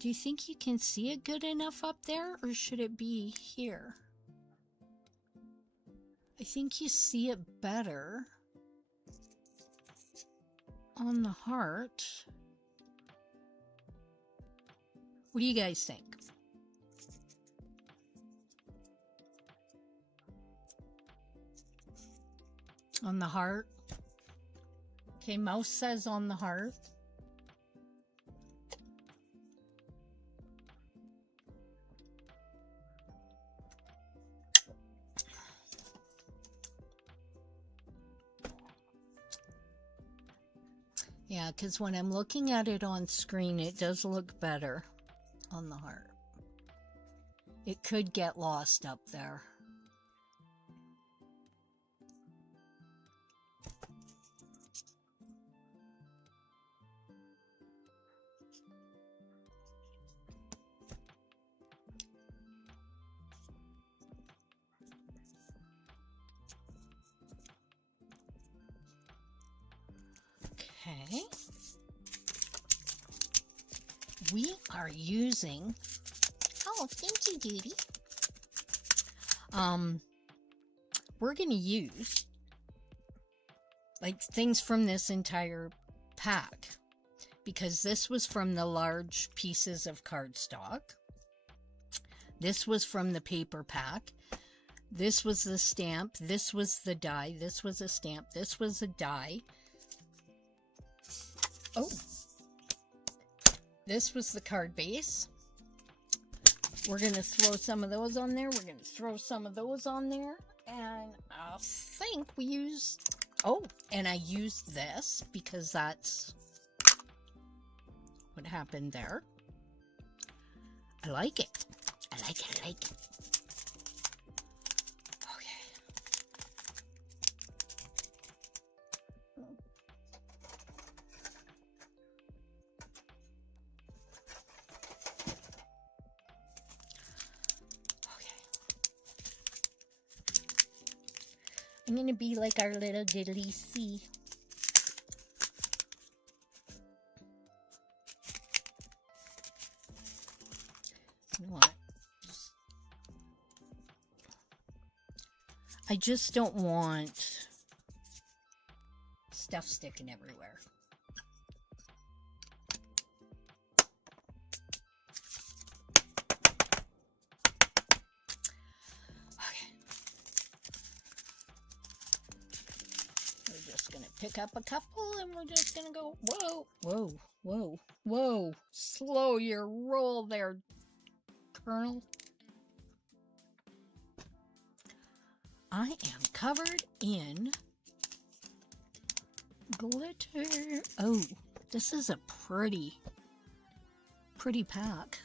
Do you think you can see it good enough up there, or should it be here? I think you see it better on the heart. What do you guys think? On the heart? Okay, Mouse says on the heart. Yeah, because when I'm looking at it on screen, it does look better on the heart. It could get lost up there. Okay. We are using, oh, thank you, Judy. We're going to use like things from this entire pack, because this was from the large pieces of cardstock. This was from the paper pack. This was the stamp. This was the die. This was a stamp. This was a die. Oh, this was the card base. We're going to throw some of those on there. We're going to throw some of those on there. And I think we used, oh, and I used this because that's what happened there. I like it. I like it. I like it. I'm going to be like our little diddly C. You know what? I just don't want stuff sticking everywhere. Pick up a couple and we're just gonna go, whoa, whoa, whoa, whoa. Slow your roll there, Colonel. I am covered in glitter. Oh, this is a pretty pack.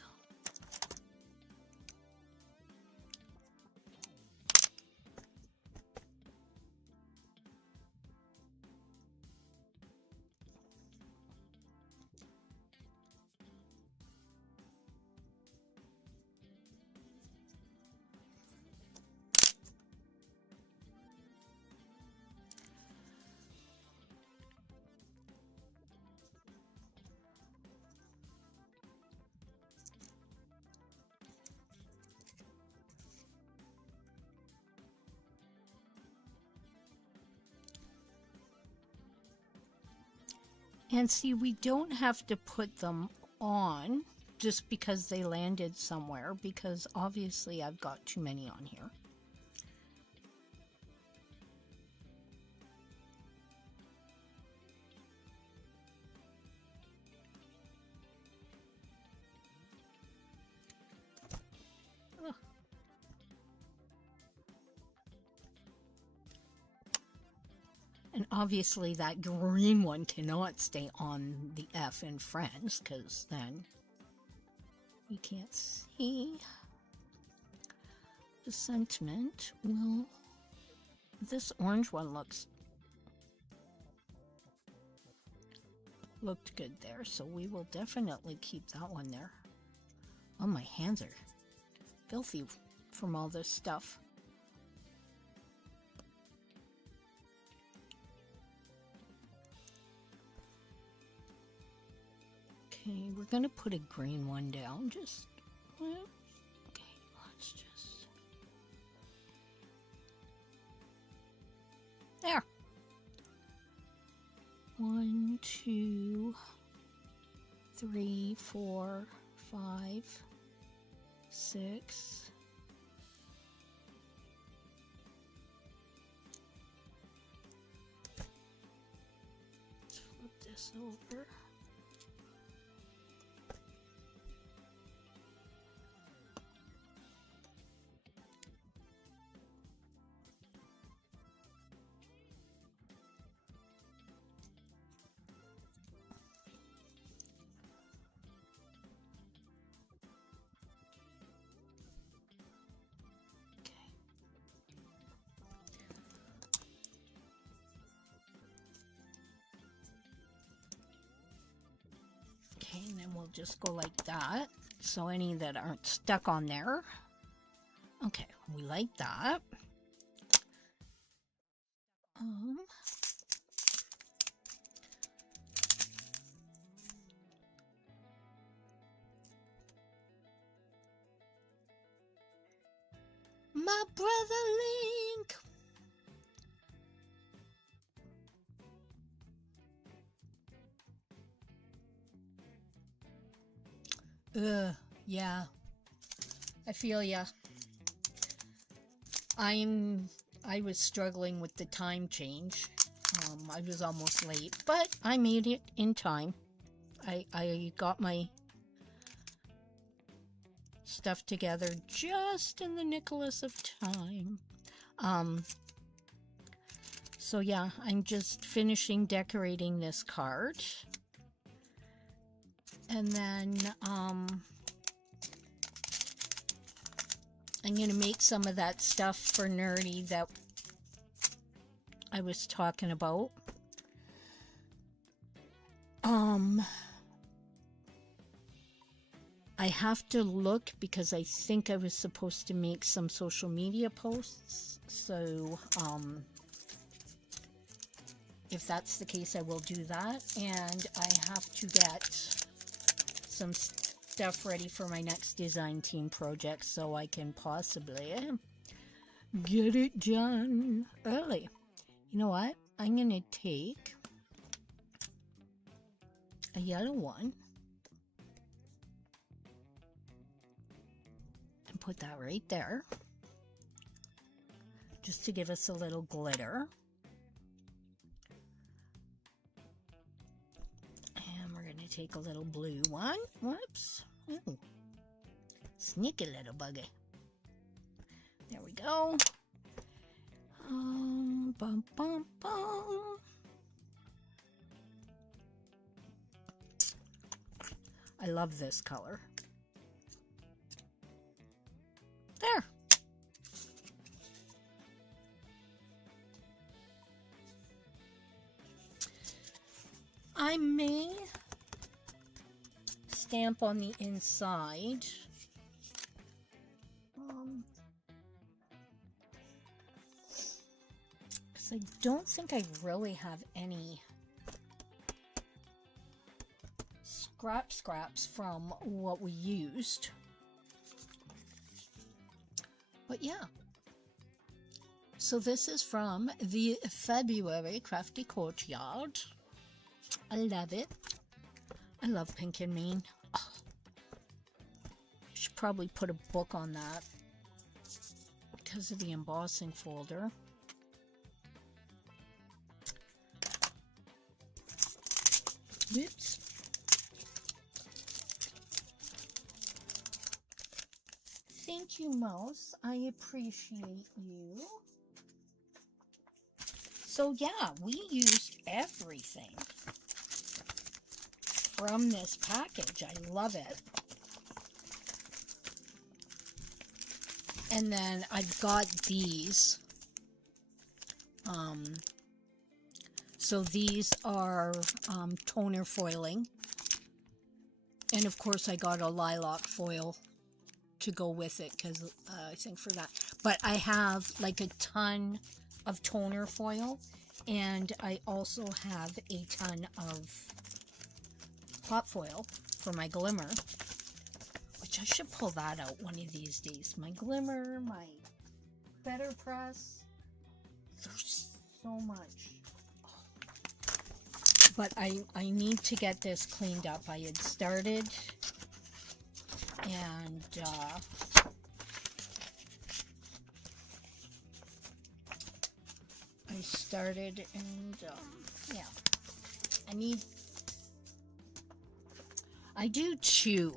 And see, we don't have to put them on just because they landed somewhere, because obviously I've got too many on here. Obviously that green one cannot stay on the F in Friends, because then you can't see the sentiment. Well, this orange one looked good there, so we will definitely keep that one there. Oh, my hands are filthy from all this stuff. Okay, we're gonna put a green one down. Just okay, let's just there. 1, 2, 3, 4, 5, 6. Let's flip this over. Okay, and then we'll just go like that, so any that aren't stuck on there. Okay, we like that. My brother Link. Yeah. I feel ya. I was struggling with the time change. I was almost late, but I made it in time. I got my stuff together just in the nickels of time. So yeah, I'm just finishing decorating this card. And then I'm going to make some of that stuff for Nerdy that I was talking about. I have to look because I think I was supposed to make some social media posts. So if that's the case, I will do that. And I have to get some stuff ready for my next design team project so I can possibly get it done early. You know what? I'm going to take a yellow one and put that right there just to give us a little glitter. Take a little blue one. Whoops. Ooh. Sneaky little buggy. There we go. Bum, bum, bum. I love this color. There. I may stamp on the inside. Because I don't think I really have any scraps from what we used. But yeah. So this is from the February Krafty Courtyard. I love it. I love Pink and Mean. Should probably put a book on that because of the embossing folder. Whoops. Thank you, Mouse. I appreciate you. So yeah, we used everything from this package. I love it. And then I've got these. So these are toner foiling. And of course I got a lilac foil to go with it, because I think for that. But I have like a ton of toner foil, and I also have a ton of hot foil for my glimmer, which I should pull that out one of these days. My glimmer, my better press, there's so much. But I need to get this cleaned up. I had started, and yeah, I do chew.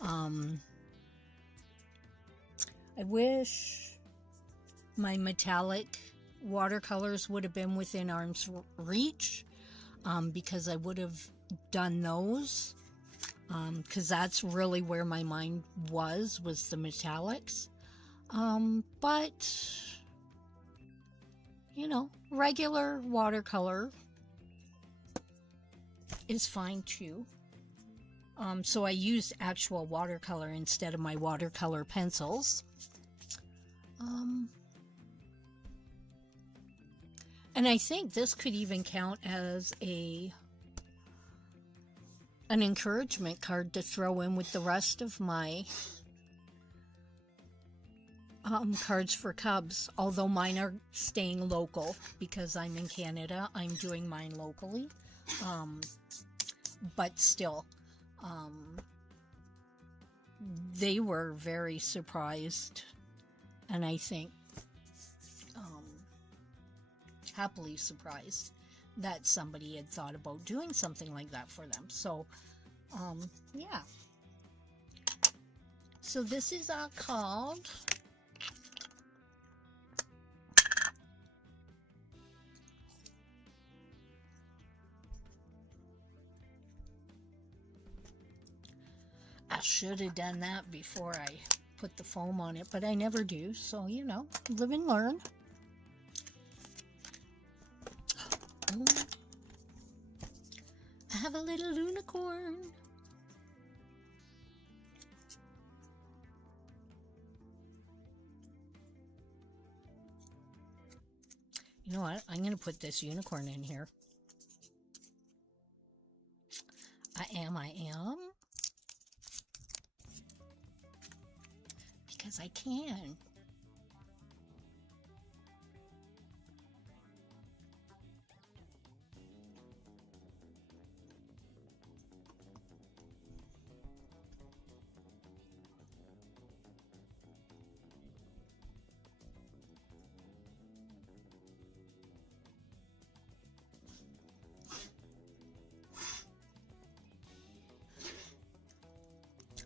I wish my metallic watercolors would have been within arm's reach, because I would have done those, because that's really where my mind was the metallics. But you know, regular watercolor is fine too. So I used actual watercolor instead of my watercolor pencils. And I think this could even count as an encouragement card to throw in with the rest of my cards for Cubs, although mine are staying local because I'm in Canada. I'm doing mine locally, but still, they were very surprised, and I think happily surprised that somebody had thought about doing something like that for them. So yeah, so this is called I should have done that before I put the foam on it, but I never do, so you know, live and learn. I have a little unicorn. You know what? I'm going to put this unicorn in here. I am. Because I can.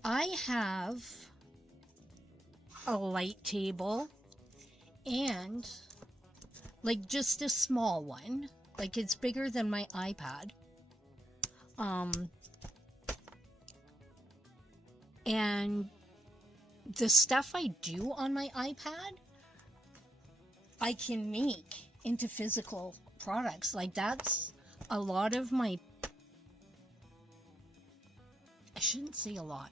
I have a light table and like just a small one, like it's bigger than my iPad, and the stuff I do on my iPad I can make into physical products. Like that's a lot of my, I shouldn't say a lot,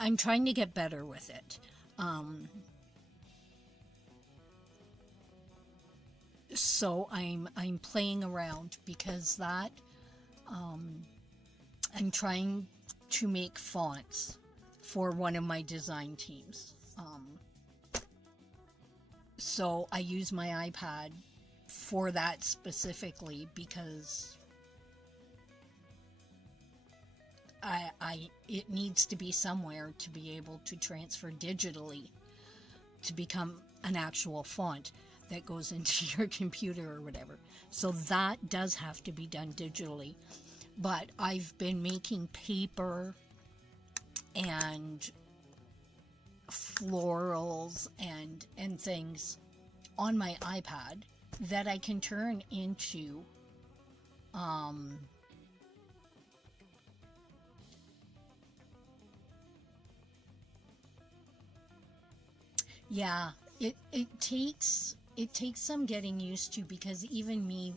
I'm trying to get better with it. So I'm playing around because that I'm trying to make fonts for one of my design teams. So I use my iPad for that specifically because it needs to be somewhere to be able to transfer digitally to become an actual font that goes into your computer or whatever. So that does have to be done digitally. But I've been making paper and florals and things on my iPad that I can turn into yeah, it takes some getting used to, because even me,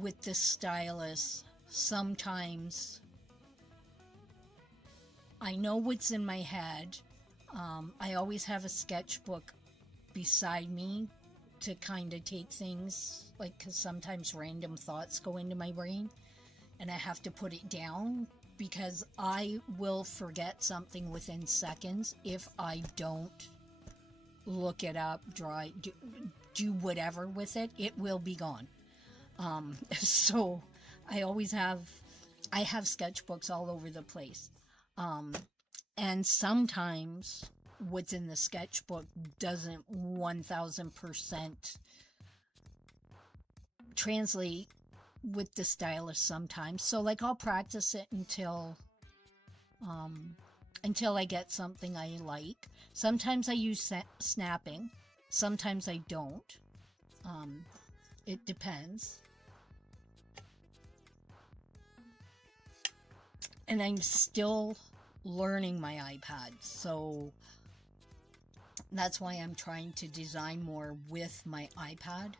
with the stylus, sometimes I know what's in my head. I always have a sketchbook beside me to kind of take things, like, because sometimes random thoughts go into my brain and I have to put it down, because I will forget something within seconds if I don't look it up, draw it, do whatever with it. It will be gone. So I have sketchbooks all over the place. And sometimes what's in the sketchbook doesn't 1000% translate with the stylus sometimes. So like I'll practice it until I get something I like. Sometimes I use snapping. Sometimes I don't. It depends. And I'm still learning my iPad, so that's why I'm trying to design more with my iPad.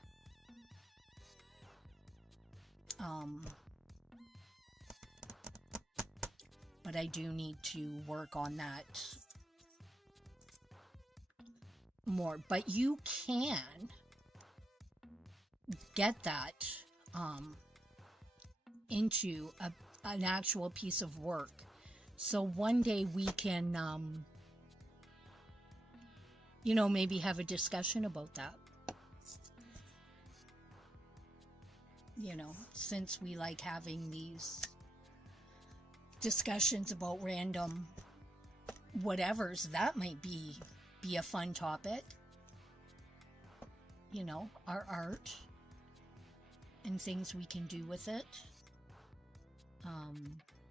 But I do need to work on that more. But you can get that into an actual piece of work. So one day we can, maybe have a discussion about that. Since we like having these discussions about random whatevers, that might be a fun topic. Our art and things we can do with it.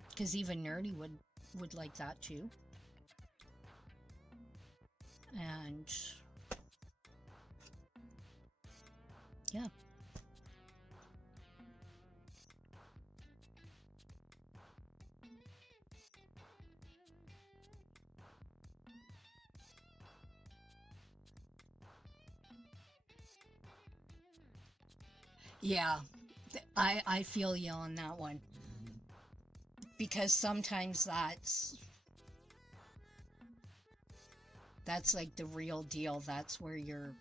Because even Nerdy would like that too. And yeah. Yeah, I feel you on that one. Because sometimes that's like the real deal. That's where your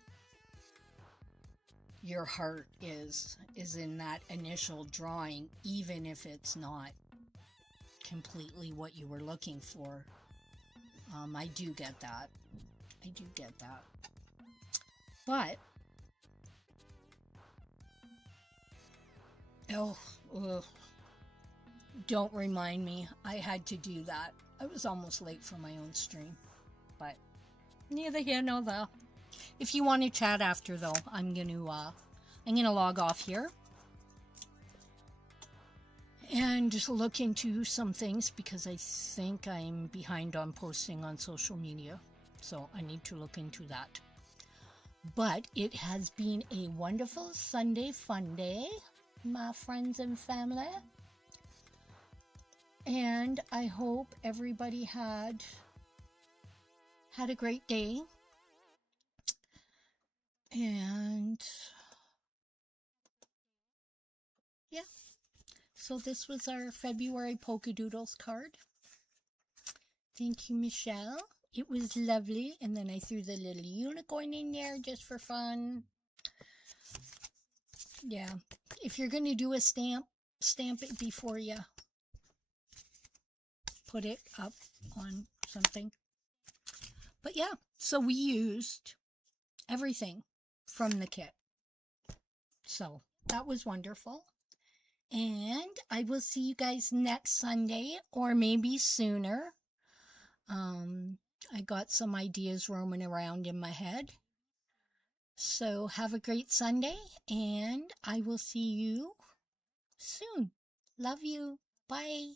heart is in that initial drawing, even if it's not completely what you were looking for. I do get that. But don't remind me. I had to do that. I was almost late for my own stream. But neither here nor there. If you want to chat after, though, I'm gonna log off here and just look into some things, because I think I'm behind on posting on social media, so I need to look into that. But it has been a wonderful Sunday Funday, my friends and family, and I hope everybody had a great day. And yeah, so this was our February Polka Doodles card. Thank you, Michelle. It was lovely. And then I threw the little unicorn in there just for fun. Yeah, if you're going to do a stamp it before you put it up on something. But yeah, so we used everything from the kit. So that was wonderful. And I will see you guys next Sunday, or maybe sooner. I got some ideas roaming around in my head. So have a great Sunday, and I will see you soon. Love you. Bye.